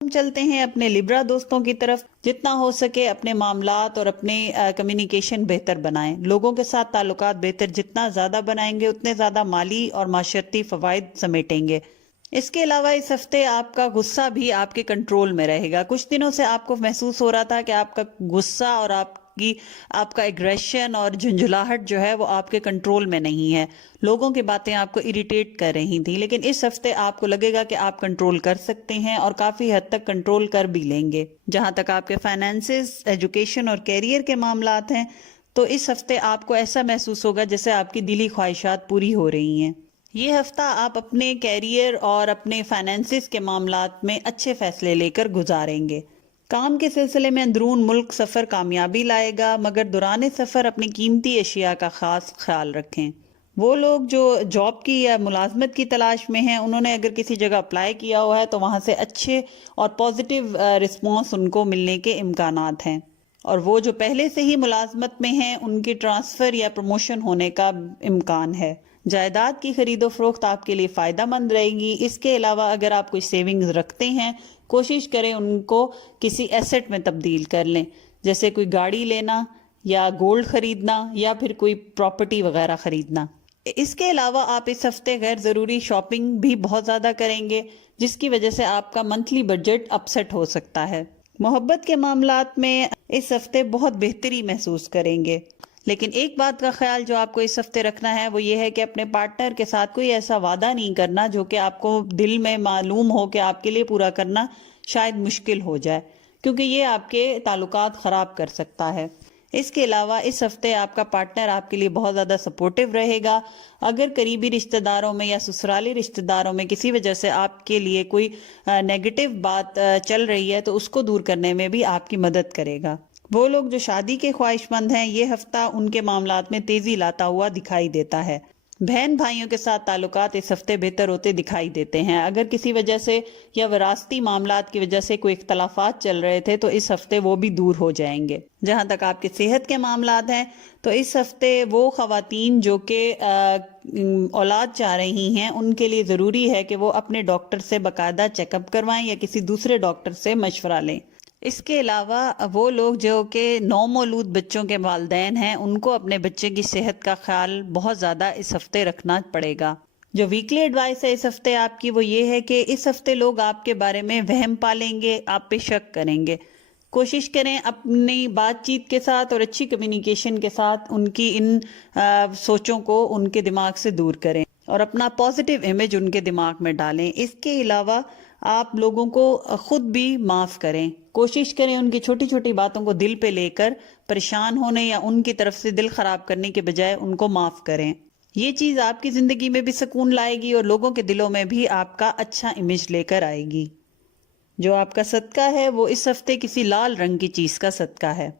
چلتے ہیں اپنے لیبرا دوستوں کی طرف۔ جتنا ہو سکے اپنے معاملات اور اپنے کمیونیکیشن بہتر بنائیں۔ لوگوں کے ساتھ تعلقات بہتر جتنا زیادہ بنائیں گے اتنے زیادہ مالی اور معاشرتی فوائد سمیٹیں گے۔ اس کے علاوہ اس ہفتے آپ کا غصہ بھی آپ کے کنٹرول میں رہے گا۔ کچھ دنوں سے آپ کو محسوس ہو رہا تھا کہ آپ کا غصہ اور آپ کا ایگریشن اور جھنجھلاہٹ جو ہے وہ آپ کے کنٹرول میں نہیں ہے۔ لوگوں کی باتیں آپ کو اریٹیٹ کر رہی تھیں، لیکن اس ہفتے آپ کو لگے گا کہ آپ کنٹرول کر سکتے ہیں اور کافی حد تک کنٹرول کر بھی لیں گے۔ جہاں تک آپ کے فائنانسز، ایجوکیشن اور کیریئر کے معاملات ہیں تو اس ہفتے آپ کو ایسا محسوس ہوگا جیسے آپ کی دلی خواہشات پوری ہو رہی ہیں۔ یہ ہفتہ آپ اپنے کیریئر اور اپنے فائنانسز کے معاملات میں اچھے فیصلے لے کر گزاریں گے۔ کام کے سلسلے میں اندرون ملک سفر کامیابی لائے گا، مگر دوران سفر اپنی قیمتی اشیاء کا خاص خیال رکھیں۔ وہ لوگ جو جاب کی یا ملازمت کی تلاش میں ہیں، انہوں نے اگر کسی جگہ اپلائی کیا ہوا ہے تو وہاں سے اچھے اور پازیٹیو رسپانس ان کو ملنے کے امکانات ہیں، اور وہ جو پہلے سے ہی ملازمت میں ہیں ان کی ٹرانسفر یا پروموشن ہونے کا امکان ہے۔ جائیداد کی خرید و فروخت آپ کے لیے فائدہ مند رہے گی۔ اس کے علاوہ اگر آپ کوئی سیونگز رکھتے ہیں، کوشش کریں ان کو کسی ایسٹ میں تبدیل کر لیں، جیسے کوئی گاڑی لینا یا گولڈ خریدنا یا پھر کوئی پراپرٹی وغیرہ خریدنا۔ اس کے علاوہ آپ اس ہفتے غیر ضروری شاپنگ بھی بہت زیادہ کریں گے، جس کی وجہ سے آپ کا منتھلی بجٹ اپسیٹ ہو سکتا ہے۔ محبت کے معاملات میں اس ہفتے بہت بہتری محسوس کریں گے، لیکن ایک بات کا خیال جو آپ کو اس ہفتے رکھنا ہے وہ یہ ہے کہ اپنے پارٹنر کے ساتھ کوئی ایسا وعدہ نہیں کرنا جو کہ آپ کو دل میں معلوم ہو کہ آپ کے لیے پورا کرنا شاید مشکل ہو جائے، کیونکہ یہ آپ کے تعلقات خراب کر سکتا ہے۔ اس کے علاوہ اس ہفتے آپ کا پارٹنر آپ کے لیے بہت زیادہ سپورٹیو رہے گا. اگر قریبی رشتہ داروں میں یا سسرالی رشتہ داروں میں کسی وجہ سے آپ کے لیے کوئی نیگیٹو بات چل رہی ہے تو اس کو دور کرنے میں بھی آپ کی مدد کرے گا. وہ لوگ جو شادی کے خواہش مند ہیں یہ ہفتہ ان کے معاملات میں تیزی لاتا ہوا دکھائی دیتا ہے. بہن بھائیوں کے ساتھ تعلقات اس ہفتے بہتر ہوتے دکھائی دیتے ہیں. اگر کسی وجہ سے یا وراثتی معاملات کی وجہ سے کوئی اختلافات چل رہے تھے تو اس ہفتے وہ بھی دور ہو جائیں گے. جہاں تک آپ کے صحت کے معاملات ہیں تو اس ہفتے وہ خواتین جو کہ اولاد چاہ رہی ہیں ان کے لیے ضروری ہے کہ وہ اپنے ڈاکٹر سے باقاعدہ چیک اپ کروائیں یا کسی دوسرے ڈاکٹر سے مشورہ لیں. اس کے علاوہ وہ لوگ جو کہ نومولود بچوں کے والدین ہیں ان کو اپنے بچے کی صحت کا خیال بہت زیادہ اس ہفتے رکھنا پڑے گا. جو ویکلی ایڈوائس ہے اس ہفتے آپ کی وہ یہ ہے کہ اس ہفتے لوگ آپ کے بارے میں وہم پالیں گے، آپ پہ شک کریں گے. کوشش کریں اپنی بات چیت کے ساتھ اور اچھی کمیونیکیشن کے ساتھ ان کی ان سوچوں کو ان کے دماغ سے دور کریں اور اپنا پازیٹیو امیج ان کے دماغ میں ڈالیں. اس کے علاوہ آپ لوگوں کو خود بھی معاف کریں. کوشش کریں ان کی چھوٹی چھوٹی باتوں کو دل پہ لے کر پریشان ہونے یا ان کی طرف سے دل خراب کرنے کے بجائے ان کو معاف کریں. یہ چیز آپ کی زندگی میں بھی سکون لائے گی اور لوگوں کے دلوں میں بھی آپ کا اچھا امیج لے کر آئے گی. جو آپ کا صدقہ ہے وہ اس ہفتے کسی لال رنگ کی چیز کا صدقہ ہے.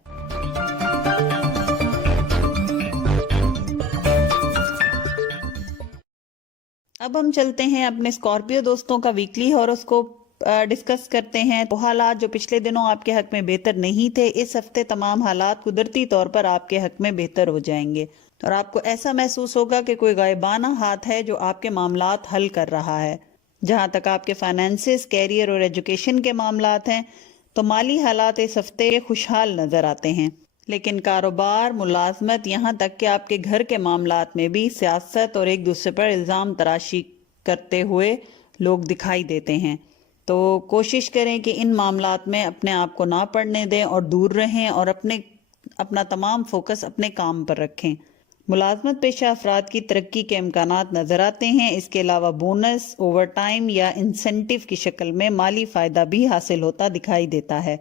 اب ہم چلتے ہیں اپنے اسکارپیو دوستوں کا ویکلی ہاروسکوپ ڈسکس کرتے ہیں. وہ حالات جو پچھلے دنوں آپ کے حق میں بہتر نہیں تھے اس ہفتے تمام حالات قدرتی طور پر آپ کے حق میں بہتر ہو جائیں گے اور آپ کو ایسا محسوس ہوگا کہ کوئی غائبانہ ہاتھ ہے جو آپ کے معاملات حل کر رہا ہے. جہاں تک آپ کے فائنینسز، کیریئر اور ایجوکیشن کے معاملات ہیں تو مالی حالات اس ہفتے خوشحال نظر آتے ہیں. لیکن کاروبار، ملازمت، یہاں تک کہ آپ کے گھر کے معاملات میں بھی سیاست اور ایک دوسرے پر الزام تراشی کرتے ہوئے لوگ دکھائی دیتے ہیں. تو کوشش کریں کہ ان معاملات میں اپنے آپ کو نہ پڑنے دیں اور دور رہیں اور اپنا تمام فوکس اپنے کام پر رکھیں. ملازمت پیشہ افراد کی ترقی کے امکانات نظر آتے ہیں. اس کے علاوہ بونس، اوور ٹائم یا انسینٹیو کی شکل میں مالی فائدہ بھی حاصل ہوتا دکھائی دیتا ہے.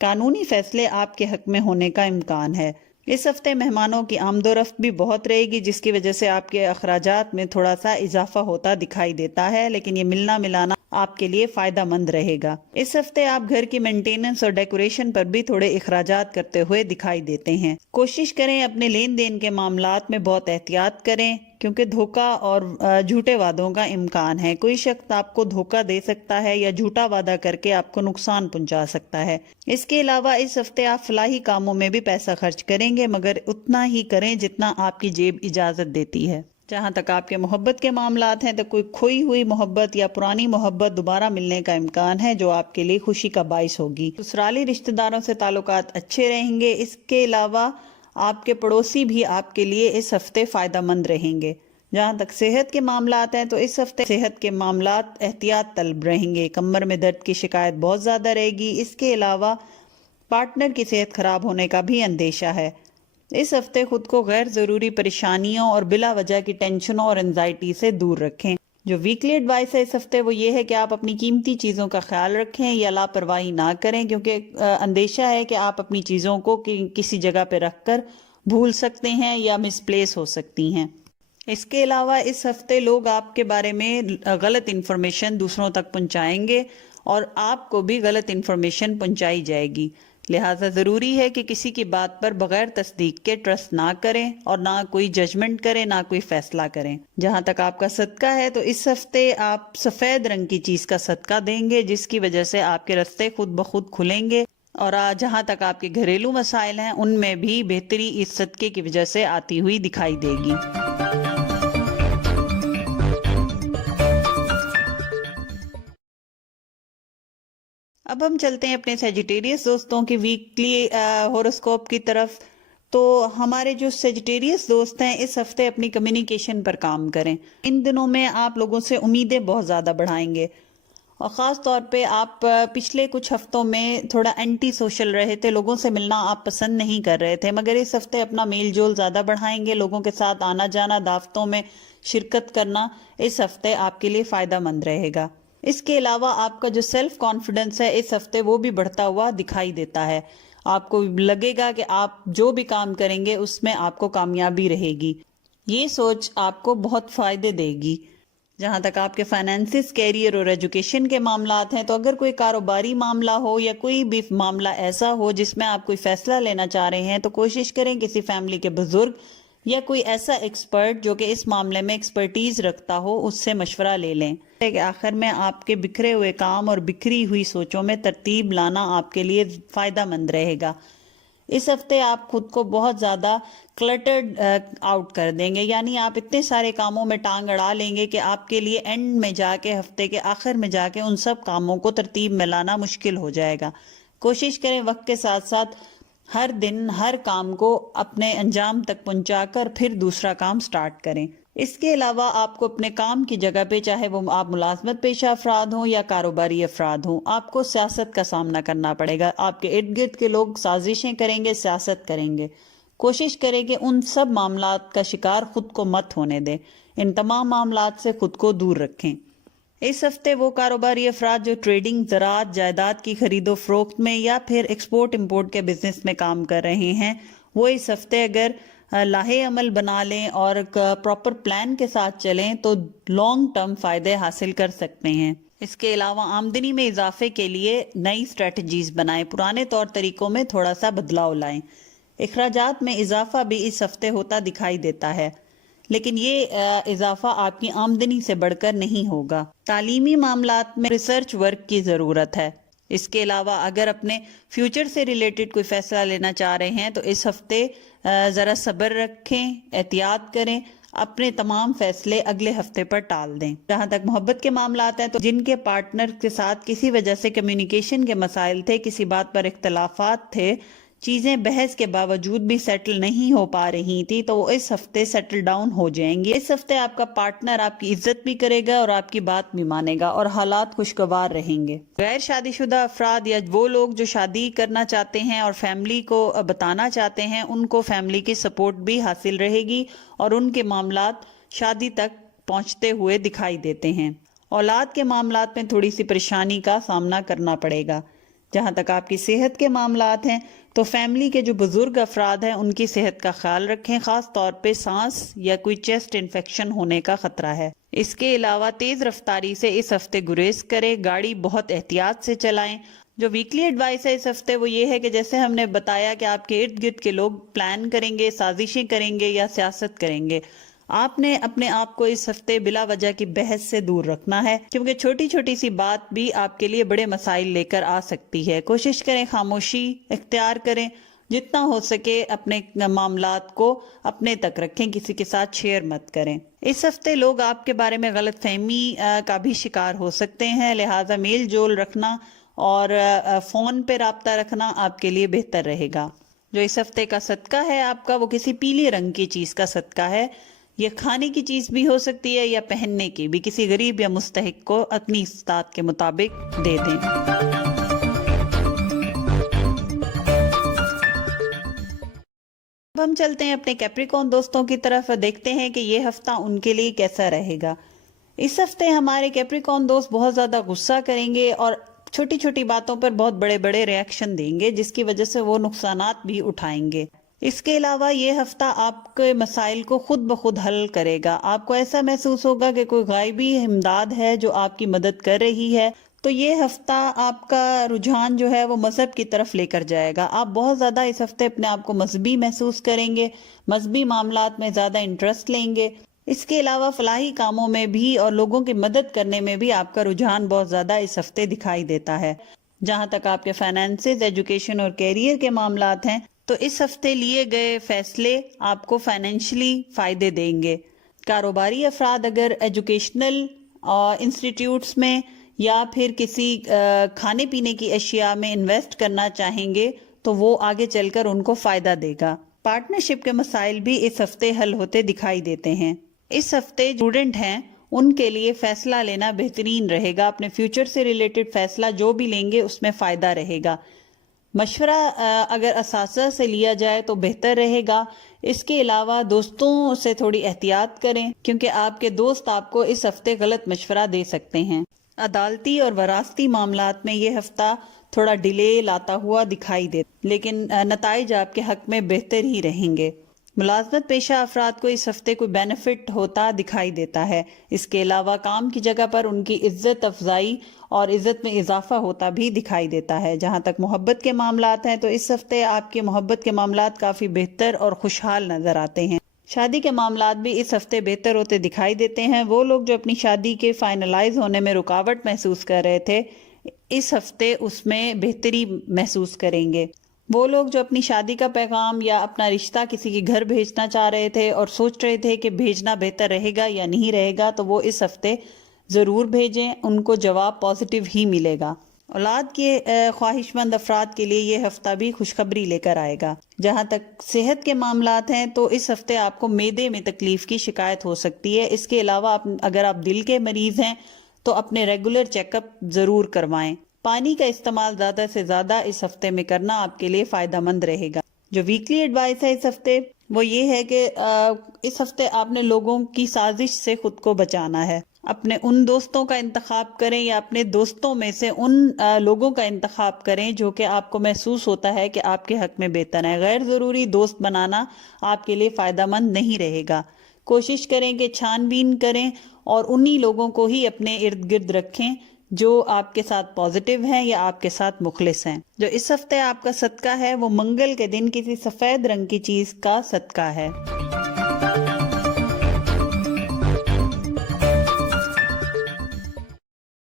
قانونی فیصلے آپ کے حق میں ہونے کا امکان ہے. اس ہفتے مہمانوں کی آمد و رفت بھی بہت رہے گی جس کی وجہ سے آپ کے اخراجات میں تھوڑا سا اضافہ ہوتا دکھائی دیتا ہے، لیکن یہ ملنا ملانا آپ کے لیے فائدہ مند رہے گا. اس ہفتے آپ گھر کی مینٹیننس اور ڈیکوریشن پر بھی تھوڑے اخراجات کرتے ہوئے دکھائی دیتے ہیں. کوشش کریں اپنے لین دین کے معاملات میں بہت احتیاط کریں کیونکہ دھوکہ اور جھوٹے وعدوں کا امکان ہے. کوئی شخص آپ کو دھوکہ دے سکتا ہے یا جھوٹا وعدہ کر کے آپ کو نقصان پہنچا سکتا ہے. اس کے علاوہ اس ہفتے آپ فلاحی کاموں میں بھی پیسہ خرچ کریں گے مگر اتنا ہی کریں جتنا آپ کی جیب اجازت دیتی ہے. جہاں تک آپ کے محبت کے معاملات ہیں تو کوئی کھوئی ہوئی محبت یا پرانی محبت دوبارہ ملنے کا امکان ہے جو آپ کے لیے خوشی کا باعث ہوگی. سسرالی رشتہ داروں سے تعلقات اچھے رہیں گے. اس کے علاوہ آپ کے پڑوسی بھی آپ کے لیے اس ہفتے فائدہ مند رہیں گے. جہاں تک صحت کے معاملات ہیں تو اس ہفتے صحت کے معاملات احتیاط طلب رہیں گے. کمر میں درد کی شکایت بہت زیادہ رہے گی. اس کے علاوہ پارٹنر کی صحت خراب ہونے کا بھی اندیشہ ہے. اس ہفتے خود کو غیر ضروری پریشانیوں اور بلا وجہ کی ٹینشنوں اور انزائٹی سے دور رکھیں. جو ویکلی ایڈوائس ہے اس ہفتے وہ یہ ہے کہ آپ اپنی قیمتی چیزوں کا خیال رکھیں یا لاپرواہی نہ کریں کیونکہ اندیشہ ہے کہ آپ اپنی چیزوں کو کسی جگہ پہ رکھ کر بھول سکتے ہیں یا مس پلیس ہو سکتی ہیں. اس کے علاوہ اس ہفتے لوگ آپ کے بارے میں غلط انفارمیشن دوسروں تک پہنچائیں گے اور آپ کو بھی غلط انفارمیشن پہنچائی جائے گی. لہٰذا ضروری ہے کہ کسی کی بات پر بغیر تصدیق کے ٹرسٹ نہ کریں اور نہ کوئی ججمنٹ کریں، نہ کوئی فیصلہ کریں. جہاں تک آپ کا صدقہ ہے تو اس ہفتے آپ سفید رنگ کی چیز کا صدقہ دیں گے جس کی وجہ سے آپ کے راستے خود بخود کھلیں گے اور جہاں تک آپ کے گھریلو مسائل ہیں ان میں بھی بہتری اس صدقے کی وجہ سے آتی ہوئی دکھائی دے گی. اب ہم چلتے ہیں اپنے سیجیٹیریس دوستوں کی ویکلی ہوروسکوپ کی طرف. تو ہمارے جو سیجیٹیریس دوست ہیں اس ہفتے اپنی کمیونیکیشن پر کام کریں. ان دنوں میں آپ لوگوں سے امیدیں بہت زیادہ بڑھائیں گے اور خاص طور پہ آپ پچھلے کچھ ہفتوں میں تھوڑا اینٹی سوشل رہے تھے، لوگوں سے ملنا آپ پسند نہیں کر رہے تھے، مگر اس ہفتے اپنا میل جول زیادہ بڑھائیں گے. لوگوں کے ساتھ آنا جانا، دعوتوں میں شرکت کرنا اس ہفتے آپ کے لیے فائدہ مند رہے گا. اس کے علاوہ آپ کا جو سیلف کانفیڈنس ہے اس ہفتے وہ بھی بڑھتا ہوا دکھائی دیتا ہے. آپ کو لگے گا کہ آپ جو بھی کام کریں گے اس میں آپ کو کامیابی رہے گی. یہ سوچ آپ کو بہت فائدے دے گی. جہاں تک آپ کے فائنینسز، کیریئر اور ایجوکیشن کے معاملات ہیں، تو اگر کوئی کاروباری معاملہ ہو یا کوئی بھی معاملہ ایسا ہو جس میں آپ کوئی فیصلہ لینا چاہ رہے ہیں، تو کوشش کریں کسی فیملی کے بزرگ یا کوئی ایسا ایکسپرٹ جو کہ اس معاملے میں ایکسپرٹیز رکھتا ہو اس سے مشورہ لے لیں. کہ آخر میں آپ کے بکھرے ہوئے کام اور بکھری ہوئی سوچوں میں ترتیب لانا آپ کے لیے فائدہ مند رہے گا. اس ہفتے آپ خود کو بہت زیادہ کلٹرڈ آؤٹ کر دیں گے، یعنی آپ اتنے سارے کاموں میں ٹانگ اڑا لیں گے کہ آپ کے لیے اینڈ میں جا کے، ہفتے کے آخر میں جا کے ان سب کاموں کو ترتیب میں لانا مشکل ہو جائے گا. کوشش کریں وقت کے ساتھ ساتھ ہر دن ہر کام کو اپنے انجام تک پہنچا کر پھر دوسرا کام سٹارٹ کریں. اس کے علاوہ آپ کو اپنے کام کی جگہ پہ، چاہے وہ آپ ملازمت پیشہ افراد ہوں یا کاروباری افراد ہوں، آپ کو سیاست کا سامنا کرنا پڑے گا. آپ کے ارد گرد کے لوگ سازشیں کریں گے، سیاست کریں گے. کوشش کریں کہ ان سب معاملات کا شکار خود کو مت ہونے دیں. ان تمام معاملات سے خود کو دور رکھیں. اس ہفتے وہ کاروباری افراد جو ٹریڈنگ، زراعت، جائیداد کی خرید و فروخت میں یا پھر ایکسپورٹ امپورٹ کے بزنس میں کام کر رہے ہیں، وہ اس ہفتے اگر لاہے عمل بنا لیں اور پراپر پلان کے ساتھ چلیں تو لانگ ٹرم فائدے حاصل کر سکتے ہیں. اس کے علاوہ آمدنی میں اضافے کے لیے نئی اسٹریٹجیز بنائیں، پرانے طور طریقوں میں تھوڑا سا بدلاؤ لائیں. اخراجات میں اضافہ بھی اس ہفتے ہوتا دکھائی دیتا ہے، لیکن یہ اضافہ آپ کی آمدنی سے بڑھ کر نہیں ہوگا. تعلیمی معاملات میں ریسرچ ورک کی ضرورت ہے. اس کے علاوہ اگر اپنے فیوچر سے ریلیٹڈ کوئی فیصلہ لینا چاہ رہے ہیں تو اس ہفتے ذرا صبر رکھیں، احتیاط کریں، اپنے تمام فیصلے اگلے ہفتے پر ٹال دیں. جہاں تک محبت کے معاملات ہیں تو جن کے پارٹنر کے ساتھ کسی وجہ سے کمیونیکیشن کے مسائل تھے، کسی بات پر اختلافات تھے، چیزیں بحث کے باوجود بھی سیٹل نہیں ہو پا رہی تھی، تو وہ اس ہفتے سیٹل ڈاؤن ہو جائیں گے. اس ہفتے آپ کا پارٹنر آپ کی عزت بھی کرے گا اور آپ کی بات بھی مانے گا اور حالات خوشگوار رہیں گے. غیر شادی شدہ افراد یا وہ لوگ جو شادی کرنا چاہتے ہیں اور فیملی کو بتانا چاہتے ہیں، ان کو فیملی کی سپورٹ بھی حاصل رہے گی اور ان کے معاملات شادی تک پہنچتے ہوئے دکھائی دیتے ہیں. اولاد کے معاملات میں تھوڑی سی پریشانی کا سامنا کرنا پڑے گا. جہاں تک آپ کی صحت کے معاملات ہیں تو فیملی کے جو بزرگ افراد ہیں ان کی صحت کا خیال رکھیں، خاص طور پہ سانس یا کوئی چیسٹ انفیکشن ہونے کا خطرہ ہے. اس کے علاوہ تیز رفتاری سے اس ہفتے گریز کریں، گاڑی بہت احتیاط سے چلائیں. جو ویکلی ایڈوائس ہے اس ہفتے وہ یہ ہے کہ جیسے ہم نے بتایا کہ آپ کے ارد گرد کے لوگ پلان کریں گے، سازشیں کریں گے یا سیاست کریں گے، آپ نے اپنے آپ کو اس ہفتے بلا وجہ کی بحث سے دور رکھنا ہے، کیونکہ چھوٹی چھوٹی سی بات بھی آپ کے لیے بڑے مسائل لے کر آ سکتی ہے. کوشش کریں خاموشی اختیار کریں، جتنا ہو سکے اپنے معاملات کو اپنے تک رکھیں، کسی کے ساتھ شیئر مت کریں. اس ہفتے لوگ آپ کے بارے میں غلط فہمی کا بھی شکار ہو سکتے ہیں، لہٰذا میل جول رکھنا اور فون پہ رابطہ رکھنا آپ کے لیے بہتر رہے گا. جو اس ہفتے کا صدقہ ہے آپ کا، وہ کسی پیلی رنگ کی چیز کا صدقہ ہے. یہ کھانے کی چیز بھی ہو سکتی ہے یا پہننے کی بھی. کسی غریب یا مستحق کو اپنی استطاعت کے مطابق دے دیں. اب ہم چلتے ہیں اپنے کیپریکون دوستوں کی طرف، دیکھتے ہیں کہ یہ ہفتہ ان کے لیے کیسا رہے گا. اس ہفتے ہمارے کیپریکون دوست بہت زیادہ غصہ کریں گے اور چھوٹی چھوٹی باتوں پر بہت بڑے بڑے ریاکشن دیں گے، جس کی وجہ سے وہ نقصانات بھی اٹھائیں گے. اس کے علاوہ یہ ہفتہ آپ کے مسائل کو خود بخود حل کرے گا. آپ کو ایسا محسوس ہوگا کہ کوئی غائبی امداد ہے جو آپ کی مدد کر رہی ہے. تو یہ ہفتہ آپ کا رجحان جو ہے وہ مذہب کی طرف لے کر جائے گا. آپ بہت زیادہ اس ہفتے اپنے آپ کو مذہبی محسوس کریں گے، مذہبی معاملات میں زیادہ انٹرسٹ لیں گے. اس کے علاوہ فلاحی کاموں میں بھی اور لوگوں کی مدد کرنے میں بھی آپ کا رجحان بہت زیادہ اس ہفتے دکھائی دیتا ہے. جہاں تک آپ کے فائنینسز، ایجوکیشن اور کیریئر کے معاملات ہیں تو اس ہفتے لیے گئے فیصلے آپ کو فائنینشلی فائدے دیں گے. کاروباری افراد اگر ایجوکیشنل انسٹیٹیوٹس میں یا پھر کسی کھانے پینے کی اشیاء میں انویسٹ کرنا چاہیں گے تو وہ آگے چل کر ان کو فائدہ دے گا. پارٹنرشپ کے مسائل بھی اس ہفتے حل ہوتے دکھائی دیتے ہیں. اس ہفتے اسٹوڈنٹ ہیں ان کے لیے فیصلہ لینا بہترین رہے گا. اپنے فیوچر سے ریلیٹڈ فیصلہ جو بھی لیں گے اس میں فائدہ رہے گا. مشورہ اگر اساتذہ سے لیا جائے تو بہتر رہے گا. اس کے علاوہ دوستوں سے تھوڑی احتیاط کریں کیونکہ آپ کے دوست آپ کو اس ہفتے غلط مشورہ دے سکتے ہیں. عدالتی اور وراثتی معاملات میں یہ ہفتہ تھوڑا ڈیلے لاتا ہوا دکھائی دے، لیکن نتائج آپ کے حق میں بہتر ہی رہیں گے۔ ملازمت پیشہ افراد کو اس ہفتے کوئی بینیفٹ ہوتا دکھائی دیتا ہے۔ اس کے علاوہ کام کی جگہ پر ان کی عزت افزائی اور عزت میں اضافہ ہوتا بھی دکھائی دیتا ہے۔ جہاں تک محبت کے معاملات ہیں تو اس ہفتے آپ کے محبت کے معاملات کافی بہتر اور خوشحال نظر آتے ہیں۔ شادی کے معاملات بھی اس ہفتے بہتر ہوتے دکھائی دیتے ہیں۔ وہ لوگ جو اپنی شادی کے فائنلائز ہونے میں رکاوٹ محسوس کر رہے تھے، اس ہفتے اس میں بہتری محسوس کریں گے۔ وہ لوگ جو اپنی شادی کا پیغام یا اپنا رشتہ کسی کے گھر بھیجنا چاہ رہے تھے اور سوچ رہے تھے کہ بھیجنا بہتر رہے گا یا نہیں رہے گا، تو وہ اس ہفتے ضرور بھیجیں، ان کو جواب پازیٹیو ہی ملے گا۔ اولاد کے خواہش مند افراد کے لیے یہ ہفتہ بھی خوشخبری لے کر آئے گا۔ جہاں تک صحت کے معاملات ہیں تو اس ہفتے آپ کو معدے میں تکلیف کی شکایت ہو سکتی ہے۔ اس کے علاوہ اگر آپ دل کے مریض ہیں تو اپنے ریگولر چیک اپ ضرور کروائیں۔ پانی کا استعمال زیادہ سے زیادہ اس ہفتے میں کرنا آپ کے لیے فائدہ مند رہے گا۔ جو ویکلی ایڈوائس ہے اس ہفتے وہ یہ ہے کہ اس ہفتے آپ نے لوگوں کی سازش سے خود کو بچانا ہے۔ اپنے ان دوستوں کا انتخاب کریں یا اپنے دوستوں میں سے ان لوگوں کا انتخاب کریں جو کہ آپ کو محسوس ہوتا ہے کہ آپ کے حق میں بہتر ہے۔ غیر ضروری دوست بنانا آپ کے لیے فائدہ مند نہیں رہے گا۔ کوشش کریں کہ چھان بین کریں اور انہی لوگوں کو ہی اپنے ارد گرد رکھیں جو آپ کے ساتھ پازیٹیو ہیں یا آپ کے ساتھ مخلص ہیں۔ جو اس ہفتے آپ کا صدقہ ہے وہ منگل کے دن کسی سفید رنگ کی چیز کا صدقہ ہے۔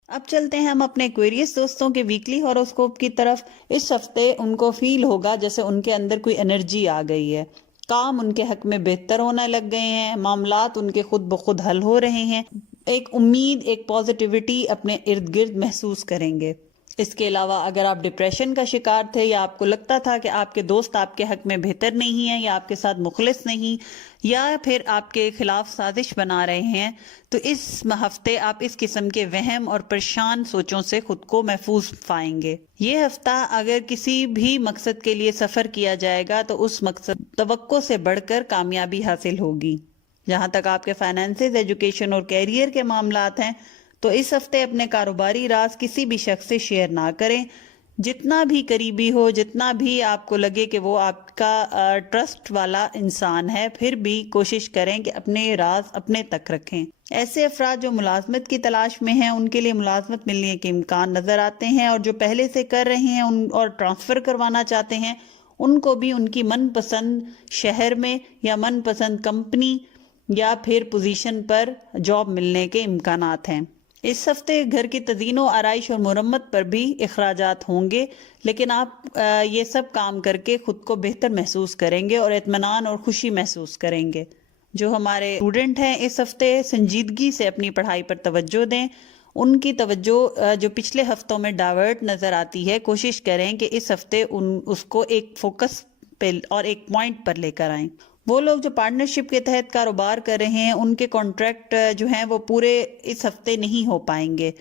اب چلتے ہیں ہم اپنے ایکویریس دوستوں کے ویکلی ہوروسکوپ کی طرف۔ اس ہفتے ان کو فیل ہوگا جیسے ان کے اندر کوئی انرجی آ گئی ہے، کام ان کے حق میں بہتر ہونے لگ گئے ہیں، معاملات ان کے خود بخود حل ہو رہے ہیں، ایک امید، ایک پازیٹیوٹی اپنے ارد گرد محسوس کریں گے۔ اس کے علاوہ اگر آپ ڈپریشن کا شکار تھے یا آپ کو لگتا تھا کہ آپ کے دوست آپ کے حق میں بہتر نہیں ہیں یا آپ کے ساتھ مخلص نہیں یا پھر آپ کے خلاف سازش بنا رہے ہیں، تو اس ہفتے آپ اس قسم کے وہم اور پریشان سوچوں سے خود کو محفوظ پائیں گے۔ یہ ہفتہ اگر کسی بھی مقصد کے لیے سفر کیا جائے گا تو اس مقصد توقع سے بڑھ کر کامیابی حاصل ہوگی۔ جہاں تک آپ کے فائنانسز، ایجوکیشن اور کیریئر کے معاملات ہیں تو اس ہفتے اپنے کاروباری راز کسی بھی شخص سے شیئر نہ کریں۔ جتنا بھی قریبی ہو، جتنا بھی آپ کو لگے کہ وہ آپ کا ٹرسٹ والا انسان ہے، پھر بھی کوشش کریں کہ اپنے راز اپنے تک رکھیں۔ ایسے افراد جو ملازمت کی تلاش میں ہیں ان کے لیے ملازمت ملنے کے امکان نظر آتے ہیں، اور جو پہلے سے کر رہے ہیں اور ٹرانسفر کروانا چاہتے ہیں ان کو بھی ان کی من پسند شہر میں یا من پسند کمپنی یا پھر پوزیشن پر جاب ملنے کے امکانات ہیں۔ اس ہفتے گھر کی تزئین و آرائش اور مرمت پر بھی اخراجات ہوں گے، لیکن آپ یہ سب کام کر کے خود کو بہتر محسوس کریں گے اور اطمینان اور خوشی محسوس کریں گے۔ جو ہمارے اسٹوڈنٹ ہیں اس ہفتے سنجیدگی سے اپنی پڑھائی پر توجہ دیں۔ ان کی توجہ جو پچھلے ہفتوں میں ڈائیورٹ نظر آتی ہے، کوشش کریں کہ اس ہفتے اس کو ایک فوکس پہ اور ایک پوائنٹ پر لے کر آئیں۔ وہ لوگ جو پارٹنرشپ کے تحت کاروبار کر رہے ہیں ان کے کانٹریکٹ جو ہیں وہ پورے اس ہفتے نہیں ہو پائیں گے۔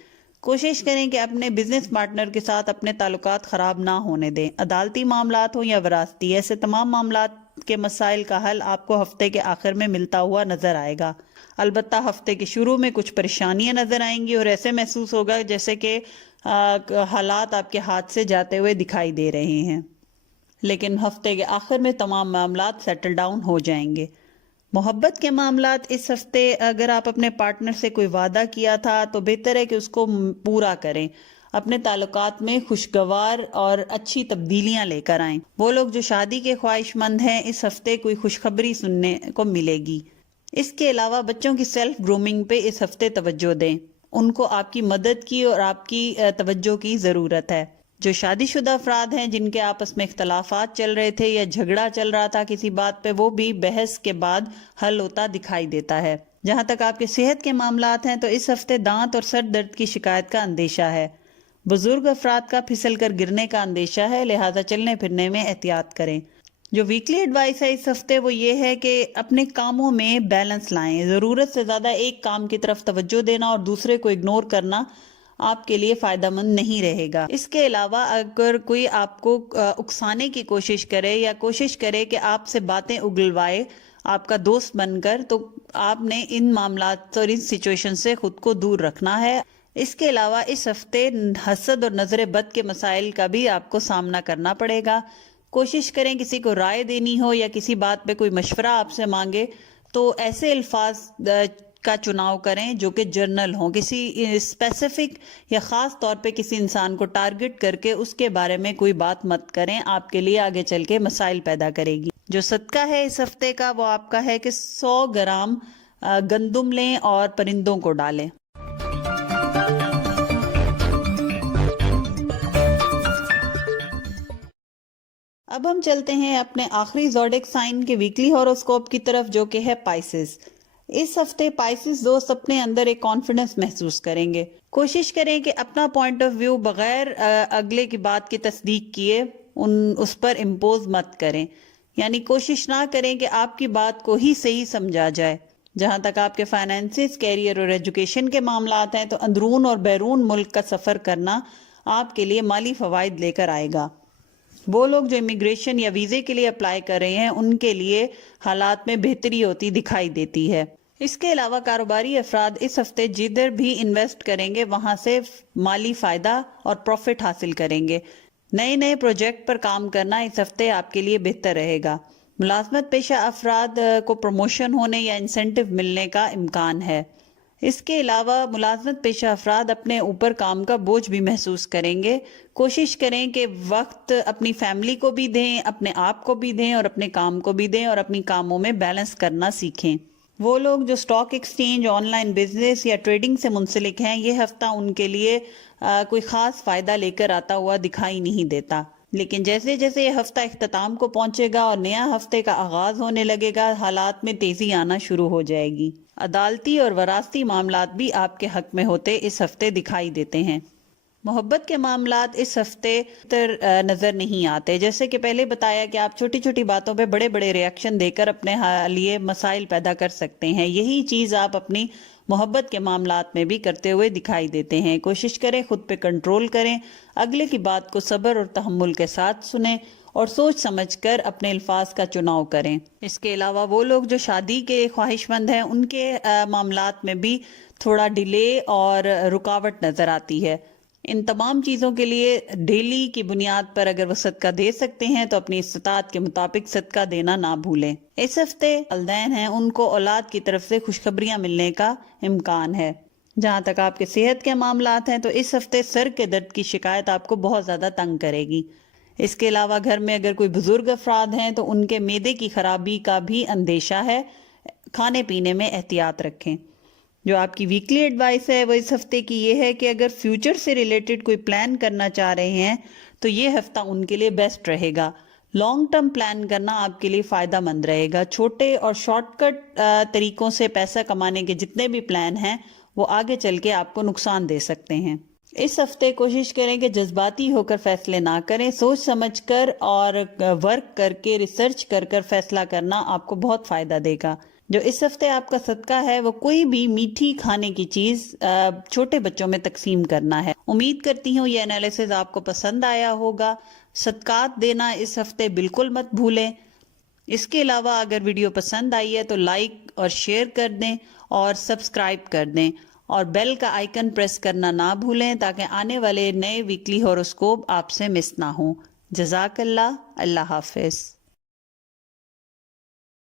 کوشش کریں کہ اپنے بزنس پارٹنر کے ساتھ اپنے تعلقات خراب نہ ہونے دیں۔ عدالتی معاملات ہوں یا وراثتی، ایسے تمام معاملات کے مسائل کا حل آپ کو ہفتے کے آخر میں ملتا ہوا نظر آئے گا۔ البتہ ہفتے کے شروع میں کچھ پریشانیاں نظر آئیں گی اور ایسے محسوس ہوگا جیسے کہ حالات آپ کے ہاتھ سے جاتے ہوئے دکھائی دے رہے ہیں، لیکن ہفتے کے آخر میں تمام معاملات سیٹل ڈاؤن ہو جائیں گے۔ محبت کے معاملات اس ہفتے اگر آپ اپنے پارٹنر سے کوئی وعدہ کیا تھا تو بہتر ہے کہ اس کو پورا کریں۔ اپنے تعلقات میں خوشگوار اور اچھی تبدیلیاں لے کر آئیں۔ وہ لوگ جو شادی کے خواہش مند ہیں اس ہفتے کوئی خوشخبری سننے کو ملے گی۔ اس کے علاوہ بچوں کی سیلف گرومنگ پہ اس ہفتے توجہ دیں۔ ان کو آپ کی مدد کی اور آپ کی توجہ کی ضرورت ہے۔ جو شادی شدہ افراد ہیں جن کے آپس میں اختلافات چل رہے تھے یا جھگڑا چل رہا تھا کسی بات پہ، وہ بھی بحث کے بعد حل ہوتا دکھائی دیتا ہے۔ جہاں تک آپ کے صحت کے معاملات ہیں تو اس ہفتے دانت اور سر درد کی شکایت کا اندیشہ ہے۔ بزرگ افراد کا پھسل کر گرنے کا اندیشہ ہے، لہٰذا چلنے پھرنے میں احتیاط کریں۔ جو ویکلی ایڈوائس ہے اس ہفتے وہ یہ ہے کہ اپنے کاموں میں بیلنس لائیں۔ ضرورت سے زیادہ ایک کام کی طرف توجہ دینا اور دوسرے کو اگنور کرنا آپ کے لیے فائدہ مند نہیں رہے گا۔ اس کے علاوہ اگر کوئی آپ کو اکسانے کی کوشش کرے یا کوشش کرے کہ آپ سے باتیں اگلوائے آپ کا دوست بن کر، تو آپ نے ان معاملات اور ان سچویشن سے خود کو دور رکھنا ہے۔ اس کے علاوہ اس ہفتے حسد اور نظر بد کے مسائل کا بھی آپ کو سامنا کرنا پڑے گا. کوشش کریں کسی کو رائے دینی ہو یا کسی بات پہ کوئی مشورہ آپ سے مانگے تو ایسے الفاظ کا چناؤ کریں جو کہ جرنل ہوں، کسی اسپیسیفک یا خاص طور پہ کسی انسان کو ٹارگٹ کر کے اس کے بارے میں کوئی بات مت کریں، آپ کے لیے آگے چل کے مسائل پیدا کرے گی. جو صدقہ ہے اس ہفتے کا وہ آپ کا ہے کہ 100 گرام گندم لیں اور پرندوں کو ڈالیں. اب ہم چلتے ہیں اپنے آخری زوڈک سائن کے ویکلی ہوروسکوپ کی طرف، جو کہ ہے پائسز. اس ہفتے پائسز دوست اپنے اندر ایک کانفیڈنس محسوس کریں گے. کوشش کریں کہ اپنا پوائنٹ آف ویو بغیر اگلے کی بات کی تصدیق کیے اس پر امپوز مت کریں. یعنی کوشش نہ کریں کہ آپ کی بات کو ہی صحیح سمجھا جائے. جہاں تک آپ کے فائنینسز، کیریئر اور ایجوکیشن کے معاملات ہیں تو اندرون اور بیرون ملک کا سفر کرنا آپ کے لیے مالی فوائد لے کر آئے گا. وہ لوگ جو امیگریشن یا ویزے کے لیے اپلائی کر رہے ہیں ان کے لیے حالات میں بہتری ہوتی دکھائی دیتی ہے. اس کے علاوہ کاروباری افراد اس ہفتے جدھر بھی انویسٹ کریں گے وہاں سے مالی فائدہ اور پروفٹ حاصل کریں گے. نئے پروجیکٹ پر کام کرنا اس ہفتے آپ کے لیے بہتر رہے گا. ملازمت پیشہ افراد کو پروموشن ہونے یا انسینٹیو ملنے کا امکان ہے. اس کے علاوہ ملازمت پیشہ افراد اپنے اوپر کام کا بوجھ بھی محسوس کریں گے. کوشش کریں کہ وقت اپنی فیملی کو بھی دیں، اپنے آپ کو بھی دیں اور اپنے کام کو بھی دیں اور اپنی کاموں میں بیلنس کرنا سیکھیں. وہ لوگ جو stock exchange, on line business یا ٹریڈنگ سے منسلک ہیں، یہ ہفتہ ان کے لیے کوئی خاص فائدہ لے کر آتا ہوا دکھائی نہیں دیتا. لیکن جیسے جیسے یہ ہفتہ اختتام کو پہنچے گا اور نیا ہفتے کا آغاز ہونے لگے گا، حالات میں تیزی آنا شروع ہو جائے گی. عدالتی اور وراثتی معاملات بھی آپ کے حق میں ہوتے اس ہفتے دکھائی دیتے ہیں. محبت کے معاملات اس ہفتے نظر نہیں آتے. جیسے کہ پہلے بتایا کہ آپ چھوٹی چھوٹی باتوں پہ بڑے بڑے ریاکشن دے کر اپنے لیے مسائل پیدا کر سکتے ہیں. یہی چیز آپ اپنی محبت کے معاملات میں بھی کرتے ہوئے دکھائی دیتے ہیں. کوشش کریں خود پہ کنٹرول کریں، اگلے کی بات کو صبر اور تحمل کے ساتھ سنیں اور سوچ سمجھ کر اپنے الفاظ کا چناؤ کریں. اس کے علاوہ وہ لوگ جو شادی کے خواہش مند ہیں ان کے معاملات میں بھی تھوڑا ڈیلے اور رکاوٹ نظر آتی ہے. ان تمام چیزوں کے لیے ڈیلی کی بنیاد پر اگر وہ صدقہ دے سکتے ہیں تو اپنی استطاعت کے مطابق صدقہ دینا نہ بھولیں. اس ہفتے والدین ہیں ان کو اولاد کی طرف سے خوشخبریاں ملنے کا امکان ہے. جہاں تک آپ کے صحت کے معاملات ہیں تو اس ہفتے سر کے درد کی شکایت آپ کو بہت زیادہ تنگ کرے گی. اس کے علاوہ گھر میں اگر کوئی بزرگ افراد ہیں تو ان کے معدے کی خرابی کا بھی اندیشہ ہے. کھانے پینے میں احتیاط رکھیں. جو آپ کی ویکلی ایڈوائس ہے وہ اس ہفتے کی یہ ہے کہ اگر فیوچر سے ریلیٹڈ کوئی پلان کرنا چاہ رہے ہیں تو یہ ہفتہ ان کے لیے بیسٹ رہے گا. لانگ ٹرم پلان کرنا آپ کے لیے فائدہ مند رہے گا. چھوٹے اور شارٹ کٹ طریقوں سے پیسہ کمانے کے جتنے بھی پلان ہیں وہ آگے چل کے آپ کو نقصان دے سکتے ہیں. اس ہفتے کوشش کریں کہ جذباتی ہو کر فیصلے نہ کریں. سوچ سمجھ کر اور ورک کر کے ریسرچ کر کر فیصلہ کرنا آپ کو بہت فائدہ دے گا. جو اس ہفتے آپ کا صدقہ ہے وہ کوئی بھی میٹھی کھانے کی چیز چھوٹے بچوں میں تقسیم کرنا ہے. امید کرتی ہوں یہ انالیسز آپ کو پسند آیا ہوگا. صدقات دینا اس ہفتے بالکل مت بھولیں. اس کے علاوہ اگر ویڈیو پسند آئی ہے تو لائک اور شیئر کر دیں اور سبسکرائب کر دیں اور بیل کا آئیکن پریس کرنا نہ بھولیں تاکہ آنے والے نئے ویکلی ہوروسکوپ آپ سے مس نہ ہوں. جزاک اللہ. اللہ حافظ.